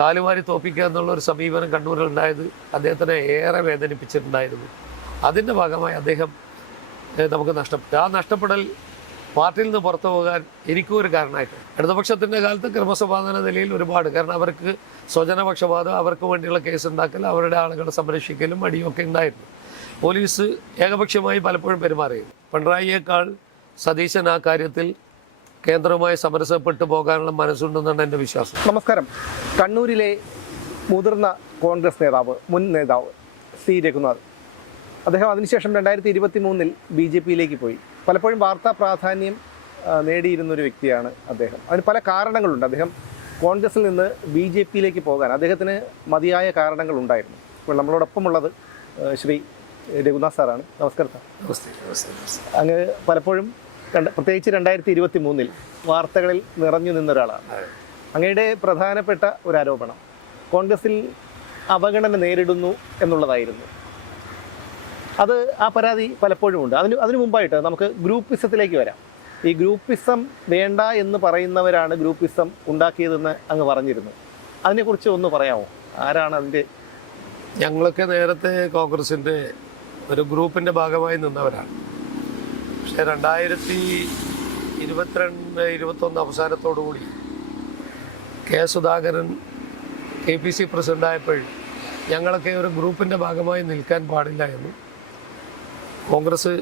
കാലുവാരി തോപ്പിക്കുക എന്നുള്ളൊരു സമീപനം കണ്ണൂരിലുണ്ടായത് അദ്ദേഹത്തിനെ ഏറെ വേദനിപ്പിച്ചിട്ടുണ്ടായിരുന്നു. അതിൻ്റെ ഭാഗമായി അദ്ദേഹം നമുക്ക് നഷ്ടപ്പെട്ടു. ആ നഷ്ടപ്പെടൽ പാർട്ടിയിൽ നിന്ന് പുറത്തു പോകാൻ എനിക്കും ഒരു കാരണമായിട്ട്. ഇടതുപക്ഷത്തിൻ്റെ കാലത്ത് ക്രമസമാധാന നിലയിൽ ഒരുപാട്, കാരണം അവർക്ക് സ്വജനപക്ഷപാതം, അവർക്ക് വേണ്ടിയുള്ള കേസ് ഉണ്ടാക്കൽ, അവരുടെ ആളുകളെ സംരക്ഷിക്കലും അടിയൊക്കെ ഉണ്ടായിരുന്നു. പോലീസ് ഏകപക്ഷമായി പലപ്പോഴും പെരുമാറിയത്. പിണറായിയേക്കാൾ സതീശൻ ആ കാര്യത്തിൽ കേന്ദ്രവുമായി സമരസപ്പെട്ടു പോകാനുള്ള മനസ്സുണ്ടെന്നാണ് എൻ്റെ വിശ്വാസം. നമസ്കാരം. കണ്ണൂരിലെ മുതിർന്ന കോൺഗ്രസ് നേതാവ്, മുൻ നേതാവ് സി രഘുനാഥ്, അദ്ദേഹം അതിനുശേഷം 2023 BJPയിലേക്ക് പോയി. പലപ്പോഴും വാർത്താ പ്രാധാന്യം നേടിയിരുന്നൊരു വ്യക്തിയാണ് അദ്ദേഹം. അതിന് പല കാരണങ്ങളുണ്ട്. അദ്ദേഹം കോൺഗ്രസിൽ നിന്ന് BJPയിലേക്ക് പോകാൻ അദ്ദേഹത്തിന് മതിയായ കാരണങ്ങളുണ്ടായിരുന്നു. ഇപ്പോൾ നമ്മളോടൊപ്പമുള്ളത് ശ്രീ രഘുനാഥ് സാറാണ്. നമസ്കാരം സാർ. അങ്ങ് പലപ്പോഴും പ്രത്യേകിച്ച് 2023 വാർത്തകളിൽ നിറഞ്ഞു നിന്നൊരാളാണ്. അങ്ങയുടെ പ്രധാനപ്പെട്ട ഒരു ആരോപണം കോൺഗ്രസിൽ അവഗണന നേരിടുന്നു എന്നുള്ളതായിരുന്നു. അത് ആ പരാതി പലപ്പോഴും ഉണ്ട്. അതിനു മുമ്പായിട്ട് നമുക്ക് ഗ്രൂപ്പിസത്തിലേക്ക് വരാം. ഈ ഗ്രൂപ്പിസം വേണ്ട എന്ന് പറയുന്നവരാണ് ഗ്രൂപ്പിസം ഉണ്ടാക്കിയതെന്ന് അങ്ങ് പറഞ്ഞിരുന്നു. അതിനെക്കുറിച്ച് ഒന്ന് പറയാമോ? ആരാണ് അതിൻ്റെ? ഞങ്ങളൊക്കെ നേരത്തെ കോൺഗ്രസിൻ്റെ ഒരു ഗ്രൂപ്പിൻ്റെ ഭാഗമായി നിന്നവരാണ്. പക്ഷേ 2022-21 അവസാനത്തോടുകൂടി കെ സുധാകരൻ KPC പ്രസിഡൻ്റായപ്പോൾ ഞങ്ങളൊക്കെ ഒരു ഗ്രൂപ്പിൻ്റെ ഭാഗമായി നിൽക്കാൻ പാടില്ല എന്നും കോൺഗ്രസ്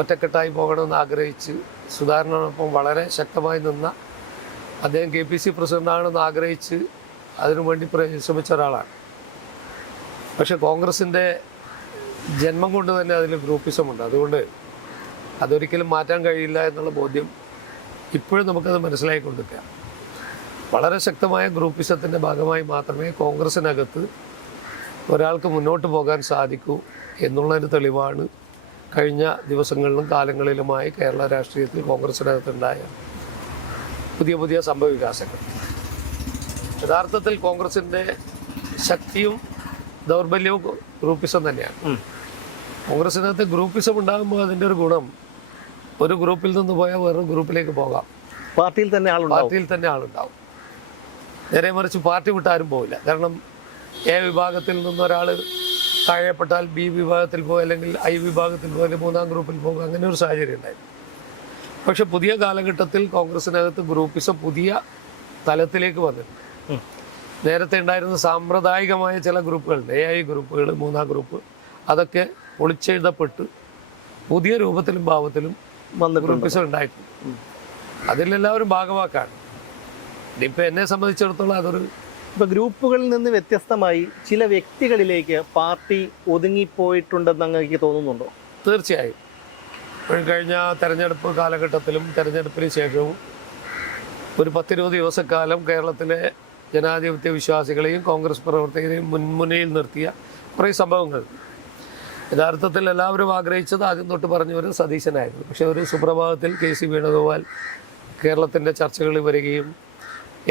ഒറ്റക്കെട്ടായി പോകണമെന്ന് ആഗ്രഹിച്ച് സുധാകരനോടൊപ്പം വളരെ ശക്തമായി നിന്ന അദ്ദേഹം KPC പ്രസിഡൻ്റാണെന്ന് ആഗ്രഹിച്ച് അതിനുവേണ്ടി ശ്രമിച്ച ഒരാളാണ്. പക്ഷെ കോൺഗ്രസിൻ്റെ ജന്മം കൊണ്ട് തന്നെ അതിൽ ഗ്രൂപ്പിസമുണ്ട്. അതുകൊണ്ട് അതൊരിക്കലും മാറ്റാൻ കഴിയില്ല എന്നുള്ള ബോധ്യം ഇപ്പോഴും നമുക്കത് മനസ്സിലായിക്കൊണ്ടിരിക്കുക. വളരെ ശക്തമായ ഗ്രൂപ്പിസത്തിൻ്റെ ഭാഗമായി മാത്രമേ കോൺഗ്രസിനകത്ത് ഒരാൾക്ക് മുന്നോട്ട് പോകാൻ സാധിക്കൂ എന്നുള്ളതിന് തെളിവാണ് കഴിഞ്ഞ ദിവസങ്ങളിലും കാലങ്ങളിലുമായി കേരള രാഷ്ട്രീയത്തിൽ കോൺഗ്രസിനകത്തുണ്ടായ പുതിയ പുതിയ സംഭവവികാസങ്ങൾ. യഥാർത്ഥത്തിൽ കോൺഗ്രസിൻ്റെ ശക്തിയും ദൗർബല്യവും ഗ്രൂപ്പിസം തന്നെയാണ്. കോൺഗ്രസിനകത്ത് ഗ്രൂപ്പിസം ഉണ്ടാകുമ്പോൾ അതിൻ്റെ ഒരു ഗുണം, ഒരു ഗ്രൂപ്പിൽ നിന്ന് പോയാൽ വേറൊരു ഗ്രൂപ്പിലേക്ക് പോകാം. പാർട്ടിയിൽ തന്നെ ആളുണ്ടാവും. നേരെ മറിച്ച് പാർട്ടി വിട്ടാരും പോവില്ല. കാരണം A വിഭാഗത്തിൽ നിന്നൊരാൾ താഴെപ്പെട്ടാൽ B വിഭാഗത്തിൽ പോകും, അല്ലെങ്കിൽ I വിഭാഗത്തിൽ പോകും, അല്ലെങ്കിൽ 3ാം ഗ്രൂപ്പിൽ പോകും. അങ്ങനെ ഒരു സാഹചര്യം ഉണ്ടായിരുന്നു. പക്ഷെ പുതിയ കാലഘട്ടത്തിൽ കോൺഗ്രസിനകത്ത് ഗ്രൂപ്പിസം പുതിയ തലത്തിലേക്ക് വന്നിട്ടുണ്ട്. നേരത്തെ ഉണ്ടായിരുന്ന സാമ്പ്രദായികമായ ചില ഗ്രൂപ്പുകളുണ്ട്, AI ഗ്രൂപ്പുകൾ, 3ാം ഗ്രൂപ്പ്, അതൊക്കെ ഒളിച്ചെഴുതപ്പെട്ട് പുതിയ രൂപത്തിലും ഭാവത്തിലും ഗ്രൂപ്പിസം ഉണ്ടായിട്ടുണ്ട്. അതിലെല്ലാവരും ഭാഗമാക്കാണ്. ഇപ്പം എന്നെ സംബന്ധിച്ചിടത്തോളം അതൊരു ഇപ്പോൾ ഗ്രൂപ്പുകളിൽ നിന്ന് വ്യത്യസ്തമായി ചില വ്യക്തികളിലേക്ക് പാർട്ടി ഒതുങ്ങിപ്പോയിട്ടുണ്ടെന്ന് അങ്ങേക്ക് തോന്നുന്നുണ്ടോ? തീർച്ചയായും. കഴിഞ്ഞ തെരഞ്ഞെടുപ്പ് കാലഘട്ടത്തിലും തെരഞ്ഞെടുപ്പിന് ശേഷവും ഒരു 10-20 ദിവസക്കാലം കേരളത്തിലെ ജനാധിപത്യ വിശ്വാസികളെയും കോൺഗ്രസ് പ്രവർത്തകരെയും മുൻമുനയിൽ നിർത്തിയ കുറേ സംഭവങ്ങൾ. യഥാർത്ഥത്തിൽ എല്ലാവരും ആഗ്രഹിച്ചത് ആദ്യം തൊട്ട് പറഞ്ഞവർ സതീശനായിരുന്നു. പക്ഷേ ഒരു സുപ്രഭാതത്തിൽ KC വേണുഗോപാൽ കേരളത്തിൻ്റെ ചർച്ചകളിൽ വരികയും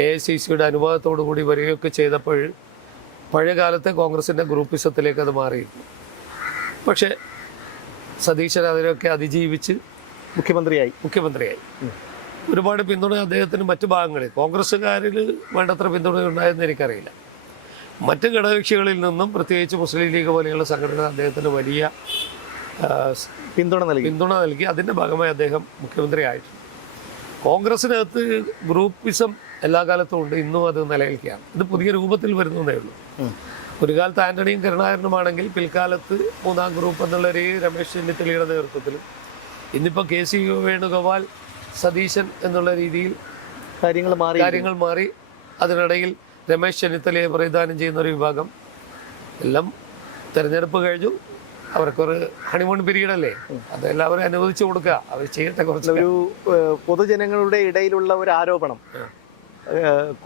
AICCയുടെ അനുവാദത്തോടു കൂടി വരികയൊക്കെ ചെയ്തപ്പോൾ പഴയ കാലത്തെ കോൺഗ്രസിൻ്റെ ഗ്രൂപ്പിസത്തിലേക്ക് അത് മാറിയിരുന്നു. പക്ഷേ സതീശൻ അതിനൊക്കെ അതിജീവിച്ച് മുഖ്യമന്ത്രിയായി. ഒരുപാട് പിന്തുണ അദ്ദേഹത്തിന് മറ്റു ഭാഗങ്ങളിൽ, കോൺഗ്രസ്സുകാരിൽ വേണ്ടത്ര പിന്തുണ ഉണ്ടായെന്ന് എനിക്കറിയില്ല. മറ്റ് ഘടകകക്ഷികളിൽ നിന്നും, പ്രത്യേകിച്ച് മുസ്ലിം ലീഗ് പോലെയുള്ള സംഘടന അദ്ദേഹത്തിന് വലിയ പിന്തുണ നൽകി. അതിൻ്റെ ഭാഗമായി അദ്ദേഹം മുഖ്യമന്ത്രിയായിട്ടുണ്ട്. കോൺഗ്രസിനകത്ത് ഗ്രൂപ്പിസം എല്ലാ കാലത്തും ഉണ്ട്, ഇന്നും അത് നിലനിൽക്കുകയാണ്. ഇത് പുതിയ രൂപത്തിൽ വരുന്നതേ ഉള്ളൂ. ഒരു കാലത്ത് ആന്റണിയും കരുണാകരനുമാണെങ്കിൽ പിൽക്കാലത്ത് 3ാം ഗ്രൂപ്പ് എന്നുള്ളൊരു രമേശ് ചെന്നിത്തലയുടെ നേതൃത്വത്തിലും, ഇന്നിപ്പോൾ KC വേണുഗോപാൽ, സതീശൻ എന്നുള്ള രീതിയിൽ കാര്യങ്ങൾ മാറി. അതിനിടയിൽ രമേശ് ചെന്നിത്തലയെ പ്രതിദാനം ചെയ്യുന്ന ഒരു വിഭാഗം. എല്ലാം തെരഞ്ഞെടുപ്പ് കഴിഞ്ഞു, അവർക്കൊരു ഹണിമൂൺ പീരീഡ് അല്ലേ, അതെല്ലാവരും അനുവദിച്ചു കൊടുക്കുക, അവർ ചെയ്യട്ടെ. കുറച്ചൊരു പൊതുജനങ്ങളുടെ ഇടയിലുള്ള ഒരു ആരോപണം,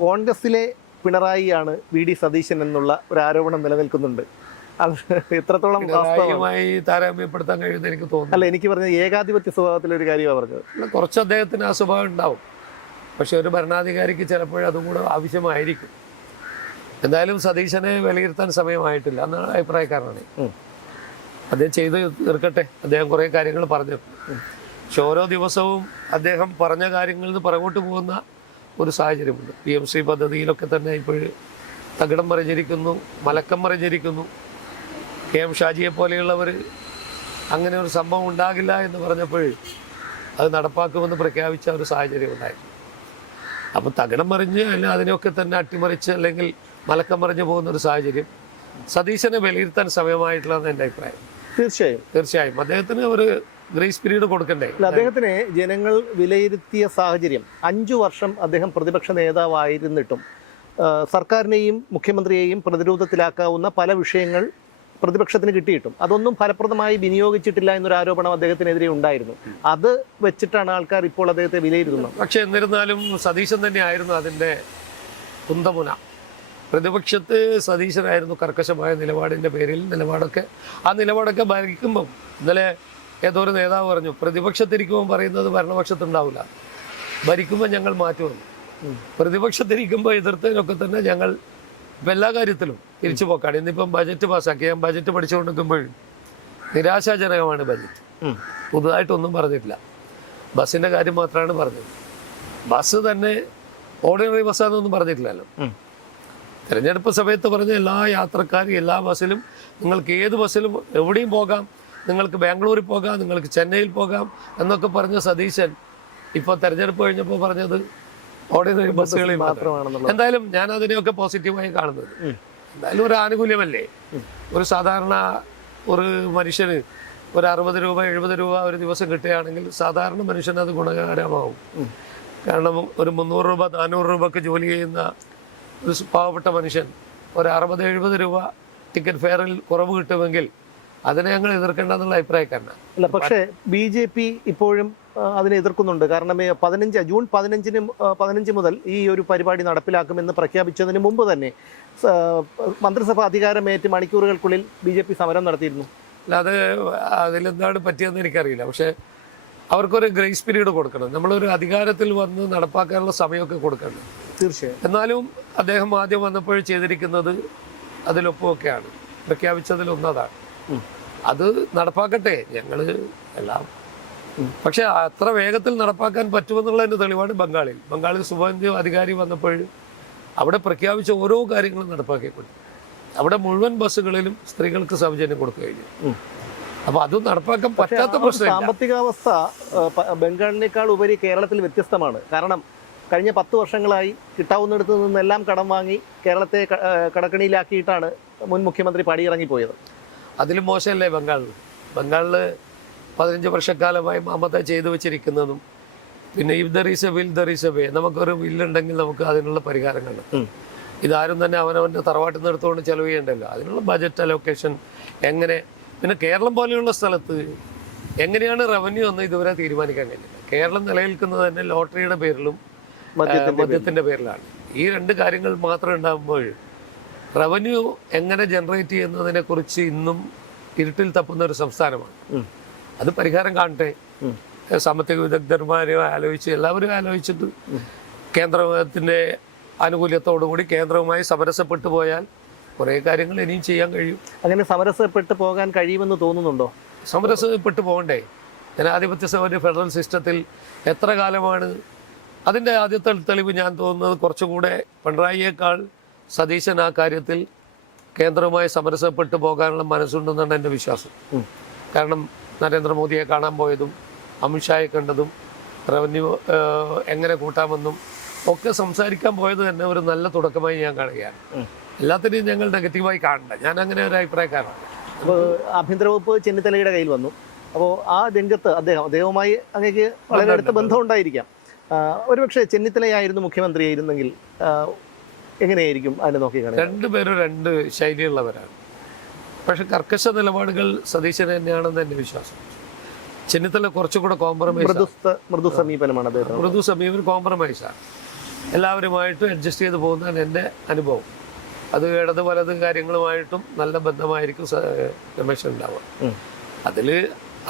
കോൺഗ്രസിലെ പിണറായിയാണ് VD സതീശൻ എന്നുള്ള ഒരു ആരോപണം നിലനിൽക്കുന്നുണ്ട്. അത് എത്രത്തോളം താരതമ്യപ്പെടുത്താൻ കഴിയുമെന്ന് എനിക്ക് തോന്നുന്നു. അല്ല, എനിക്ക് പറഞ്ഞത് ഏകാധിപത്യ സ്വഭാവത്തിലൊരു കാര്യമാണ് പറഞ്ഞത്. കുറച്ച് അദ്ദേഹത്തിന് ആ സ്വഭാവം ഉണ്ടാവും. പക്ഷെ ഒരു ഭരണാധികാരിക്ക് ചിലപ്പോഴും അതും കൂടെ ആവശ്യമായിരിക്കും. എന്തായാലും സതീശനെ വിലയിരുത്താൻ സമയമായിട്ടില്ല എന്നാണ് അഭിപ്രായക്കാരനാണ്. അദ്ദേഹം ചെയ്ത് തീർക്കട്ടെ. അദ്ദേഹം കുറേ കാര്യങ്ങൾ പറഞ്ഞു. പക്ഷെ ഓരോ ദിവസവും അദ്ദേഹം പറഞ്ഞ കാര്യങ്ങളിൽ നിന്ന് പുറകോട്ട് പോകുന്ന ഒരു സാഹചര്യമുണ്ട്. PMC പദ്ധതിയിലൊക്കെ തന്നെ ഇപ്പോൾ തകിടം മറിഞ്ഞിരിക്കുന്നു, മലക്കം മറിഞ്ഞിരിക്കുന്നു. KM ഷാജിയെ പോലെയുള്ളവർ അങ്ങനെ ഒരു സംഭവം ഉണ്ടാകില്ല എന്ന് പറഞ്ഞപ്പോൾ അത് നടപ്പാക്കുമെന്ന് പ്രഖ്യാപിച്ച ഒരു സാഹചര്യം ഉണ്ടായിരുന്നു. അപ്പോൾ തകിടം മറിഞ്ഞ് അല്ലെങ്കിൽ അതിനെയൊക്കെ തന്നെ അട്ടിമറിച്ച് അല്ലെങ്കിൽ മലക്കം മറിഞ്ഞ് പോകുന്ന ഒരു സാഹചര്യം സതീശനെ വിലയിരുത്താൻ സമയമായിട്ടുള്ളതെന്ന് എൻ്റെ അഭിപ്രായം. തീർച്ചയായും അദ്ദേഹത്തിന് ഒരു ഗ്രേസ് പീരീഡ് കൊടുക്കണ്ടേ? അദ്ദേഹത്തിനെ ജനങ്ങൾ വിലയിരുത്തിയ സാഹചര്യം 5 വർഷം അദ്ദേഹം പ്രതിപക്ഷ നേതാവായിരുന്നിട്ടും സർക്കാരിനെയും മുഖ്യമന്ത്രിയെയും പ്രതിരോധത്തിലാക്കാവുന്ന പല വിഷയങ്ങൾ പ്രതിപക്ഷത്തിന് കിട്ടിയിട്ടും അതൊന്നും ഫലപ്രദമായി വിനിയോഗിച്ചിട്ടില്ല എന്നൊരു ആരോപണം അദ്ദേഹത്തിനെതിരെ ഉണ്ടായിരുന്നു. അത് വെച്ചിട്ടാണ് ആൾക്കാർ ഇപ്പോൾ അദ്ദേഹത്തെ വിലയിരുത്തുന്നത്. പക്ഷെ എന്നിരുന്നാലും സതീശൻ തന്നെയായിരുന്നു അതിൻ്റെ കുന്തമുന. പ്രതിപക്ഷത്ത് സതീശനായിരുന്നു കർക്കശമായ നിലപാടിൻ്റെ പേരിൽ ആ നിലപാടൊക്കെ ഭരിക്കുമ്പം ഇന്നലെ ഏതോ ഒരു നേതാവ് പറഞ്ഞു, പ്രതിപക്ഷത്തിരിക്കുമ്പോൾ പറയുന്നത് ഭരണപക്ഷത്തുണ്ടാവില്ല, ഭരിക്കുമ്പോൾ ഞങ്ങൾ മാറ്റുമെന്ന്. പ്രതിപക്ഷത്തിരിക്കുമ്പോൾ എതിർത്തതിനൊക്കെ തന്നെ ഞങ്ങൾ ഇപ്പം എല്ലാ കാര്യത്തിലും തിരിച്ചു പോക്കാണ്. ഇന്നിപ്പം ബജറ്റ് പാസ്സാക്കി, ഞാൻ ബജറ്റ് പഠിച്ചുകൊണ്ടിരിക്കുമ്പോൾ നിരാശാജനകമാണ് ബജറ്റ്. പുതുതായിട്ടൊന്നും പറഞ്ഞിട്ടില്ല. ബസ്സിൻ്റെ കാര്യം മാത്രമാണ് പറഞ്ഞത്. ബസ് തന്നെ ഓർഡിനറി ബസ്സാണെന്നൊന്നും പറഞ്ഞിട്ടില്ലല്ലോ. തിരഞ്ഞെടുപ്പ് സമയത്ത് പറഞ്ഞ എല്ലാ യാത്രക്കാരും എല്ലാ ബസ്സിലും നിങ്ങൾക്ക് ഏത് ബസ്സിലും എവിടെയും പോകാം, നിങ്ങൾക്ക് ബാംഗ്ലൂരിൽ പോകാം, നിങ്ങൾക്ക് ചെന്നൈയിൽ പോകാം എന്നൊക്കെ പറഞ്ഞ സതീശൻ ഇപ്പോൾ തെരഞ്ഞെടുപ്പ് കഴിഞ്ഞപ്പോൾ പറഞ്ഞത് ഓർഡിനറി ബസ്സുകളിൽ മാത്രമാണെന്നുള്ളത്. എന്തായാലും ഞാൻ അതിനെയൊക്കെ പോസിറ്റീവായി കാണുന്നത്. എന്തായാലും ഒരു ആനുകൂല്യമല്ലേ. ഒരു സാധാരണ ഒരു മനുഷ്യന് ഒരു 60 രൂപ 70 രൂപ ഒരു ദിവസം കിട്ടുകയാണെങ്കിൽ സാധാരണ മനുഷ്യന് അത് ഗുണകരമാവും. കാരണം ഒരു 300 രൂപ 400 രൂപയ്ക്ക് ജോലി ചെയ്യുന്ന ഒരു പാവപ്പെട്ട മനുഷ്യൻ ഒരു 60-70 രൂപ ടിക്കറ്റ് ഫെയറിൽ കുറവ് കിട്ടുമെങ്കിൽ അതിനെ ഞങ്ങൾ എതിർക്കേണ്ടെന്നുള്ള അഭിപ്രായക്കാരനാണ്. അല്ല, പക്ഷേ BJP ഇപ്പോഴും അതിനെ എതിർക്കുന്നുണ്ട്. കാരണം ജൂൺ 15 മുതൽ ഈ ഒരു പരിപാടി നടപ്പിലാക്കുമെന്ന് പ്രഖ്യാപിച്ചതിന് മുമ്പ് തന്നെ മന്ത്രിസഭ അധികാരമേറ്റ് മണിക്കൂറുകൾക്കുള്ളിൽ BJP സമരം നടത്തിയിരുന്നു. അല്ലാതെ അതിലെന്താണ് പറ്റിയെന്ന് എനിക്കറിയില്ല. പക്ഷേ അവർക്കൊരു ഗ്രേസ് പീരീഡ് കൊടുക്കണം. നമ്മളൊരു അധികാരത്തിൽ വന്ന് നടപ്പാക്കാനുള്ള സമയമൊക്കെ കൊടുക്കണം. തീർച്ചയായും. എന്നാലും അദ്ദേഹം ആദ്യം വന്നപ്പോൾ ചെയ്തിരിക്കുന്നത് അതിലൊപ്പമൊക്കെയാണ്, പ്രഖ്യാപിച്ചതിലൊന്നതാണ്. അത് നടപ്പാക്കട്ടെ ഞങ്ങൾ എല്ലാം. പക്ഷെ അത്ര വേഗത്തിൽ നടപ്പാക്കാൻ പറ്റുമെന്നുള്ളതിൻ്റെ തെളിവാണ് ബംഗാളിൽ സുഭേന്ദു അധികാരി വന്നപ്പോൾ അവിടെ പ്രഖ്യാപിച്ച ഓരോ കാര്യങ്ങളും നടപ്പാക്കിക്കൊണ്ട് അവിടെ മുഴുവൻ ബസ്സുകളിലും സ്ത്രീകൾക്ക് സൗജന്യം കൊടുത്തു കഴിഞ്ഞു. അപ്പോൾ അതും നടപ്പാക്കാൻ പറ്റാത്ത പ്രശ്നം. സാമ്പത്തികാവസ്ഥ ബംഗാളിനേക്കാൾ ഉപരി കേരളത്തിൽ വ്യത്യസ്തമാണ്. കാരണം കഴിഞ്ഞ 10 വർഷങ്ങളായി കിട്ടാവുന്നിടത്ത് നിന്നെല്ലാം കടം വാങ്ങി കേരളത്തെ കടക്കണിയിലാക്കിയിട്ടാണ് മുൻ മുഖ്യമന്ത്രി പടിയിറങ്ങിപ്പോയത്. അതിലും മോശമല്ലേ ബംഗാളിൽ 15 വർഷക്കാലമായി മമത ചെയ്തു വെച്ചിരിക്കുന്നതും. പിന്നെ if there is A will there is a way. നമുക്കൊരു വില്ലുണ്ടെങ്കിൽ നമുക്ക് അതിനുള്ള പരിഹാരം കണ്ടെത്തും. ഇതാരും തന്നെ അവനവൻ്റെ തറവാട്ടിൽ നിന്ന് എടുത്തുകൊണ്ട് ചെലവ് ചെയ്യണ്ടല്ലോ. അതിനുള്ള ബജറ്റ് അലോക്കേഷൻ എങ്ങനെ, പിന്നെ കേരളം പോലെയുള്ള സ്ഥലത്ത് എങ്ങനെയാണ് റവന്യൂ എന്ന് ഇതുവരെ തീരുമാനിക്കാൻ കഴിഞ്ഞില്ല. കേരളം നിലനിൽക്കുന്നത് തന്നെ ലോട്ടറിയുടെ പേരിലും മദ്യത്തിൻ്റെ പേരിലാണ്. ഈ 2 കാര്യങ്ങൾ മാത്രം ഉണ്ടാകുമ്പോൾ റവന്യൂ എങ്ങനെ ജനറേറ്റ് ചെയ്യുന്നതിനെക്കുറിച്ച് ഇന്നും ഇരുട്ടിൽ തപ്പുന്ന ഒരു സംസ്ഥാനമാണ്. അത് പരിഹാരം കാണട്ടെ. സാമ്പത്തിക വിദഗ്ധന്മാരെ ആലോചിച്ച് എല്ലാവരും ആലോചിച്ചിട്ട് കേന്ദ്രത്തിൻ്റെ ആനുകൂല്യത്തോടുകൂടി കേന്ദ്രവുമായി സമരസപ്പെട്ടു പോയാൽ കുറേ കാര്യങ്ങൾ ഇനിയും ചെയ്യാൻ കഴിയും. അങ്ങനെ സമരസപ്പെട്ട് പോകാൻ കഴിയുമെന്ന് തോന്നുന്നുണ്ടോ? സമരസപ്പെട്ടു പോകണ്ടേ? ജനാധിപത്യ സൗകര്യ ഫെഡറൽ സിസ്റ്റത്തിൽ എത്ര കാലമാണ്? അതിൻ്റെ ആദ്യത്തെ തെളിവ് ഞാൻ തോന്നുന്നത് കുറച്ചുകൂടെ പിണറായിയേക്കാൾ സതീശൻ ആ കാര്യത്തിൽ കേന്ദ്രവുമായി സമരസപ്പെട്ടു പോകാനുള്ള മനസ്സുണ്ടെന്നാണ് എൻ്റെ വിശ്വാസം. കാരണം നരേന്ദ്രമോദിയെ കാണാൻ പോയതും അമിത്ഷായെ കണ്ടതും റവന്യൂ എങ്ങനെ കൂട്ടാമെന്നും ഒക്കെ സംസാരിക്കാൻ പോയത് തന്നെ ഒരു നല്ല തുടക്കമായി ഞാൻ കാണുകയാണ്. എല്ലാത്തിനെയും ഞങ്ങൾ നെഗറ്റീവായി കാണണ്ട. ഞാൻ അങ്ങനെ ഒരു അഭിപ്രായക്കാരനാണ്. അപ്പോൾ ആഭ്യന്തര വകുപ്പ് ചെന്നിത്തലയുടെ കയ്യിൽ വന്നു. അപ്പോൾ ആ രംഗത്ത് അദ്ദേഹവുമായി അങ്ങേക്ക് വളരെ അടുത്ത ബന്ധമുണ്ടായിരിക്കാം. ഒരുപക്ഷെ ചെന്നിത്തലയായിരുന്നു മുഖ്യമന്ത്രിയായിരുന്നെങ്കിൽ എങ്ങനെയായിരിക്കും അതിനെ നോക്കി കാണുക? രണ്ടുപേരും 2 ശൈലിയുള്ളവരാണ്. പക്ഷെ കർക്കശ നിലപാടുകൾ സതീശൻ തന്നെയാണെന്ന് എൻ്റെ വിശ്വാസം. ചെന്നിത്തല കുറച്ചുകൂടെ മൃദു സമീപനമാണ് അദ്ദേഹം. മൃദു സമീപനം കോംപ്രമൈസാണ്. എല്ലാവരുമായിട്ടും അഡ്ജസ്റ്റ് ചെയ്ത് പോകുന്നതാണ് എൻ്റെ അനുഭവം. അത് ഇടത് വലത് കാര്യങ്ങളുമായിട്ടും നല്ല ബന്ധമായിരിക്കും രമേശൻ ഉണ്ടാവുക. അതിൽ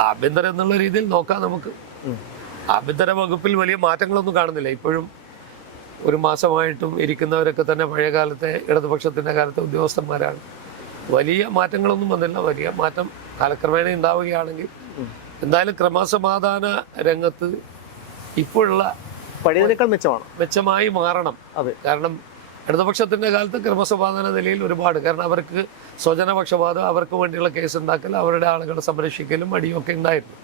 ആഭ്യന്തരം എന്നുള്ള രീതിയിൽ നോക്കാം നമുക്ക്. ആഭ്യന്തര വകുപ്പിൽ വലിയ മാറ്റങ്ങളൊന്നും കാണുന്നില്ല. ഇപ്പോഴും ഒരു മാസമായിട്ടും ഇരിക്കുന്നവരൊക്കെ തന്നെ പഴയ കാലത്തെ ഇടതുപക്ഷത്തിൻ്റെ കാലത്തെ ഉദ്യോഗസ്ഥന്മാരാണ്. വലിയ മാറ്റങ്ങളൊന്നും വന്നില്ല. വലിയ മാറ്റം കാലക്രമേണ ഉണ്ടാവുകയാണെങ്കിൽ എന്തായാലും ക്രമസമാധാന രംഗത്ത് ഇപ്പോഴുള്ള പഴയതിനേക്കാൾ മെച്ചമായി മാറണം. കാരണം ഇടതുപക്ഷത്തിൻ്റെ കാലത്ത് ക്രമസമാധാന നിലയിൽ ഒരുപാട്, കാരണം അവർക്ക് സ്വജനപക്ഷപാതം, അവർക്ക് വേണ്ടിയുള്ള കേസ് ഉണ്ടാക്കൽ, അവരുടെ ആളുകളെ സംരക്ഷിക്കലും അടിയൊക്കെ ഉണ്ടായിരുന്നു.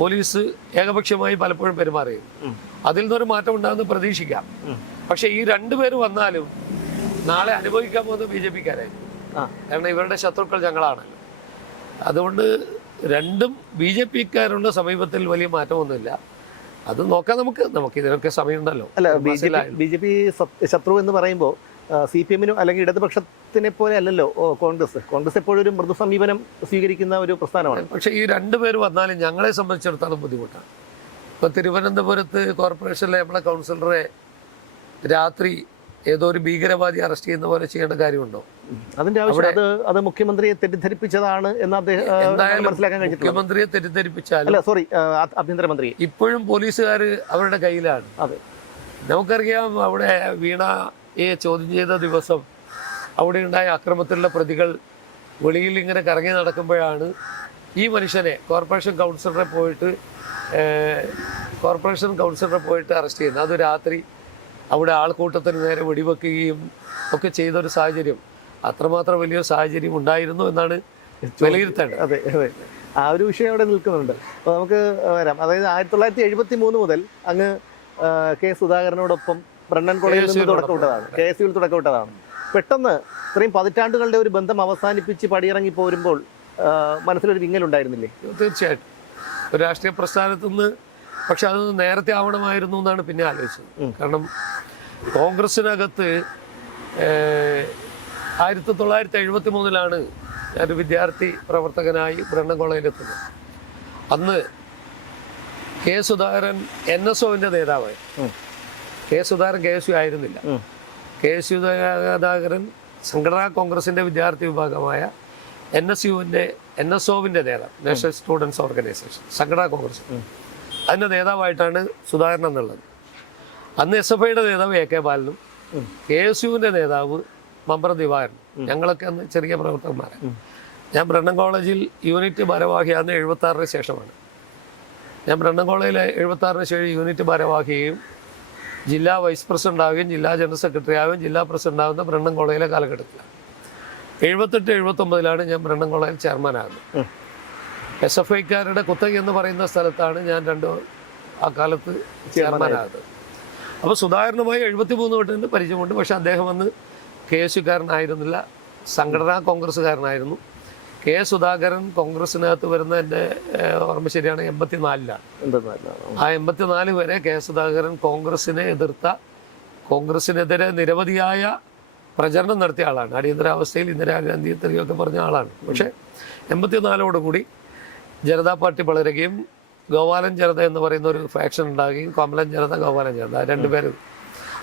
പോലീസ് ഏകപക്ഷമായി പലപ്പോഴും പെരുമാറിയിരുന്നു. അതിൽ നിന്നൊരു മാറ്റം ഉണ്ടാകുമെന്ന് പ്രതീക്ഷിക്കാം. പക്ഷെ ഈ രണ്ടുപേര് വന്നാലും നാളെ അനുഭവിക്കാൻ പോകുന്നത് BJP-ക്കാരായിരിക്കും. കാരണം ഇവരുടെ ശത്രുക്കൾ ഞങ്ങളാണല്ലോ. അതുകൊണ്ട് രണ്ടും BJP-ക്കാരുടെ സമീപത്തിൽ വലിയ മാറ്റമൊന്നുമില്ല. അത് നോക്കാം, നമുക്ക് ഇതിനൊക്കെ സമയമുണ്ടല്ലോ. അല്ല, BJP ശത്രു എന്ന് പറയുമ്പോൾ CPM-നും അല്ലെങ്കിൽ ഇടതുപക്ഷത്തിനെ പോലെ അല്ലല്ലോ കോൺഗ്രസ് എപ്പോഴും ഒരു മൃദു സമീപനം സ്വീകരിക്കുന്ന ഒരു പ്രസ്ഥാനമാണ്. പക്ഷേ ഈ രണ്ടുപേര് വന്നാലും ഞങ്ങളെ സംബന്ധിച്ചിടത്തോളം ബുദ്ധിമുട്ടാണ്. ഇപ്പോൾ തിരുവനന്തപുരത്ത് കോർപ്പറേഷനിലെ നമ്മളെ കൗൺസിലറെ രാത്രി ഏതോ ഒരു ഭീകരവാദി അറസ്റ്റ് ചെയ്യുന്ന പോലെ ചെയ്യേണ്ട കാര്യമുണ്ടോ? അതിന്റെ ആവശ്യം അത് മുഖ്യമന്ത്രിയെ തെറ്റിദ്ധരിപ്പിച്ചതാണ് എന്ന് അദ്ദേഹം മനസ്സിലാക്കാൻ കഴിഞ്ഞിട്ടുണ്ട്. മുഖ്യമന്ത്രിയെ തെറ്റിദ്ധരിപ്പിച്ചാൽ, അല്ല സോറി, ആഭ്യന്തരമന്ത്രി ഇപ്പോഴും പോലീസുകാർ അവരുടെ കയ്യിലാണ്. അതെ, നമുക്കറിയാം. അവിടെ വീണയെ ചോദ്യം ചെയ്ത ദിവസം അവിടെ ഉണ്ടായ അക്രമത്തിലുള്ള പ്രതികൾ വെളിയിൽ ഇങ്ങനെ കറങ്ങി നടക്കുമ്പോഴാണ് ഈ മനുഷ്യനെ കോർപ്പറേഷൻ കൗൺസിലറെ പോയിട്ട് അറസ്റ്റ് ചെയ്യുന്നത്. അത് രാത്രി അവിടെ ആൾക്കൂട്ടത്തിന് നേരെ വെടിവെക്കുകയും ഒക്കെ ചെയ്തൊരു സാഹചര്യം, അത്രമാത്രം വലിയൊരു സാഹചര്യം ഉണ്ടായിരുന്നു എന്നാണ് വിലയിരുത്തേണ്ടത്. അതെ അതെ, ആ ഒരു വിഷയം അവിടെ നിൽക്കുന്നുണ്ട്. അപ്പോൾ നമുക്ക് വരാം. അതായത് 1973 മുതൽ അങ്ങ് കെ സുധാകരനോടൊപ്പം ബ്രണ്ണൻ കോളേജിൽ നിന്ന് തുടക്കമിട്ടതാണ്, KSUവിൽ തുടക്കമിട്ടതാണ്. പെട്ടെന്ന് ഇത്രയും പതിറ്റാണ്ടുകളുടെ ഒരു ബന്ധം അവസാനിപ്പിച്ച് പടിയിറങ്ങി പോരുമ്പോൾ മനസ്സിലൊരു വിങ്ങലുണ്ടായിരുന്നില്ലേ? തീർച്ചയായിട്ടും ഒരു രാഷ്ട്രീയ പ്രസ്ഥാനത്തു നിന്ന്. പക്ഷെ അത് നേരത്തെ ആവണമായിരുന്നു എന്നാണ് പിന്നെ ആലോചിച്ചത്. കാരണം കോൺഗ്രസിനകത്ത് 1973 ഞാനൊരു വിദ്യാർത്ഥി പ്രവർത്തകനായി ബ്രണ്ണൻ കോളേജിലെത്തുന്നത്. അന്ന് കെ സുധാകരൻ NSOവിൻ്റെ നേതാവായി. കെ സുധാകരൻ KSU ആയിരുന്നില്ല. സുധാകരൻ സംഘടനാ കോൺഗ്രസിൻ്റെ വിദ്യാർത്ഥി വിഭാഗമായ NSOവിൻ്റെ നേതാവ്, നാഷണൽ സ്റ്റുഡൻസ് ഓർഗനൈസേഷൻ, സംഘടനാ കോൺഗ്രസ്, അതിൻ്റെ നേതാവായിട്ടാണ് സുധാകരൻ എന്നുള്ളത്. അന്ന് SFIയുടെ നേതാവ് AK ബാലനും KSUവിൻ്റെ നേതാവ് മമ്പ്രം ദിവാകരനും. ഞങ്ങളൊക്കെ അന്ന് ചെറിയ പ്രവർത്തകന്മാരാണ്. ഞാൻ ബ്രണ്ണൻ കോളേജിൽ യൂണിറ്റ് ഭാരവാഹിയാകുന്ന 76 ശേഷമാണ്. ഞാൻ ബ്രണ്ണൻ കോളേജിൽ 76 ശേഷം യൂണിറ്റ് ഭാരവാഹിയും ജില്ലാ വൈസ് പ്രസിഡന്റ് ആവുകയും ജില്ലാ ജനറൽ സെക്രട്ടറി ആവുകയും ജില്ലാ പ്രസിഡന്റ് ആവുന്ന ബ്രണ്ണൻ കോളേജിലെ കാലഘട്ടത്തിലാണ്. 78-79 ഞാൻ ബ്രണ്ണൻ കോളേജിൽ ചെയർമാനാകുന്നത്. SFIക്കാരുടെ കുത്തക എന്ന് പറയുന്ന സ്ഥലത്താണ് ഞാൻ ആ കാലത്ത് ചെയർമാനാകുന്നത്. അപ്പോൾ സുധാകരനുമായി 73 തൊട്ട് പരിചയമുണ്ട്. പക്ഷെ അദ്ദേഹം അന്ന് KSUക്കാരനായിരുന്നില്ല, സംഘടനാ കോൺഗ്രസ്സുകാരനായിരുന്നു. കെ സുധാകരൻ കോൺഗ്രസിനകത്ത് വരുന്ന എൻ്റെ ഓർമ്മ ശരിയാണ് 84-ലാണ്. ആ 84 വരെ കെ സുധാകരൻ കോൺഗ്രസിനെതിരെ നിരവധിയായ പ്രചരണം നടത്തിയ ആളാണ്. അടിയന്തരാവസ്ഥയിൽ ഇന്ദിരാഗാന്ധി തെറിയൊക്കെ പറഞ്ഞ ആളാണ്. പക്ഷേ 84-ഓടുകൂടി ജനതാ പാർട്ടി വളരുകയും ഗോപാലൻ ജനത എന്ന് പറയുന്ന ഒരു ഫാക്ഷൻ ഉണ്ടാകുകയും, കമലൻ ജനത, ഗോപാലൻ ജനത രണ്ടുപേരും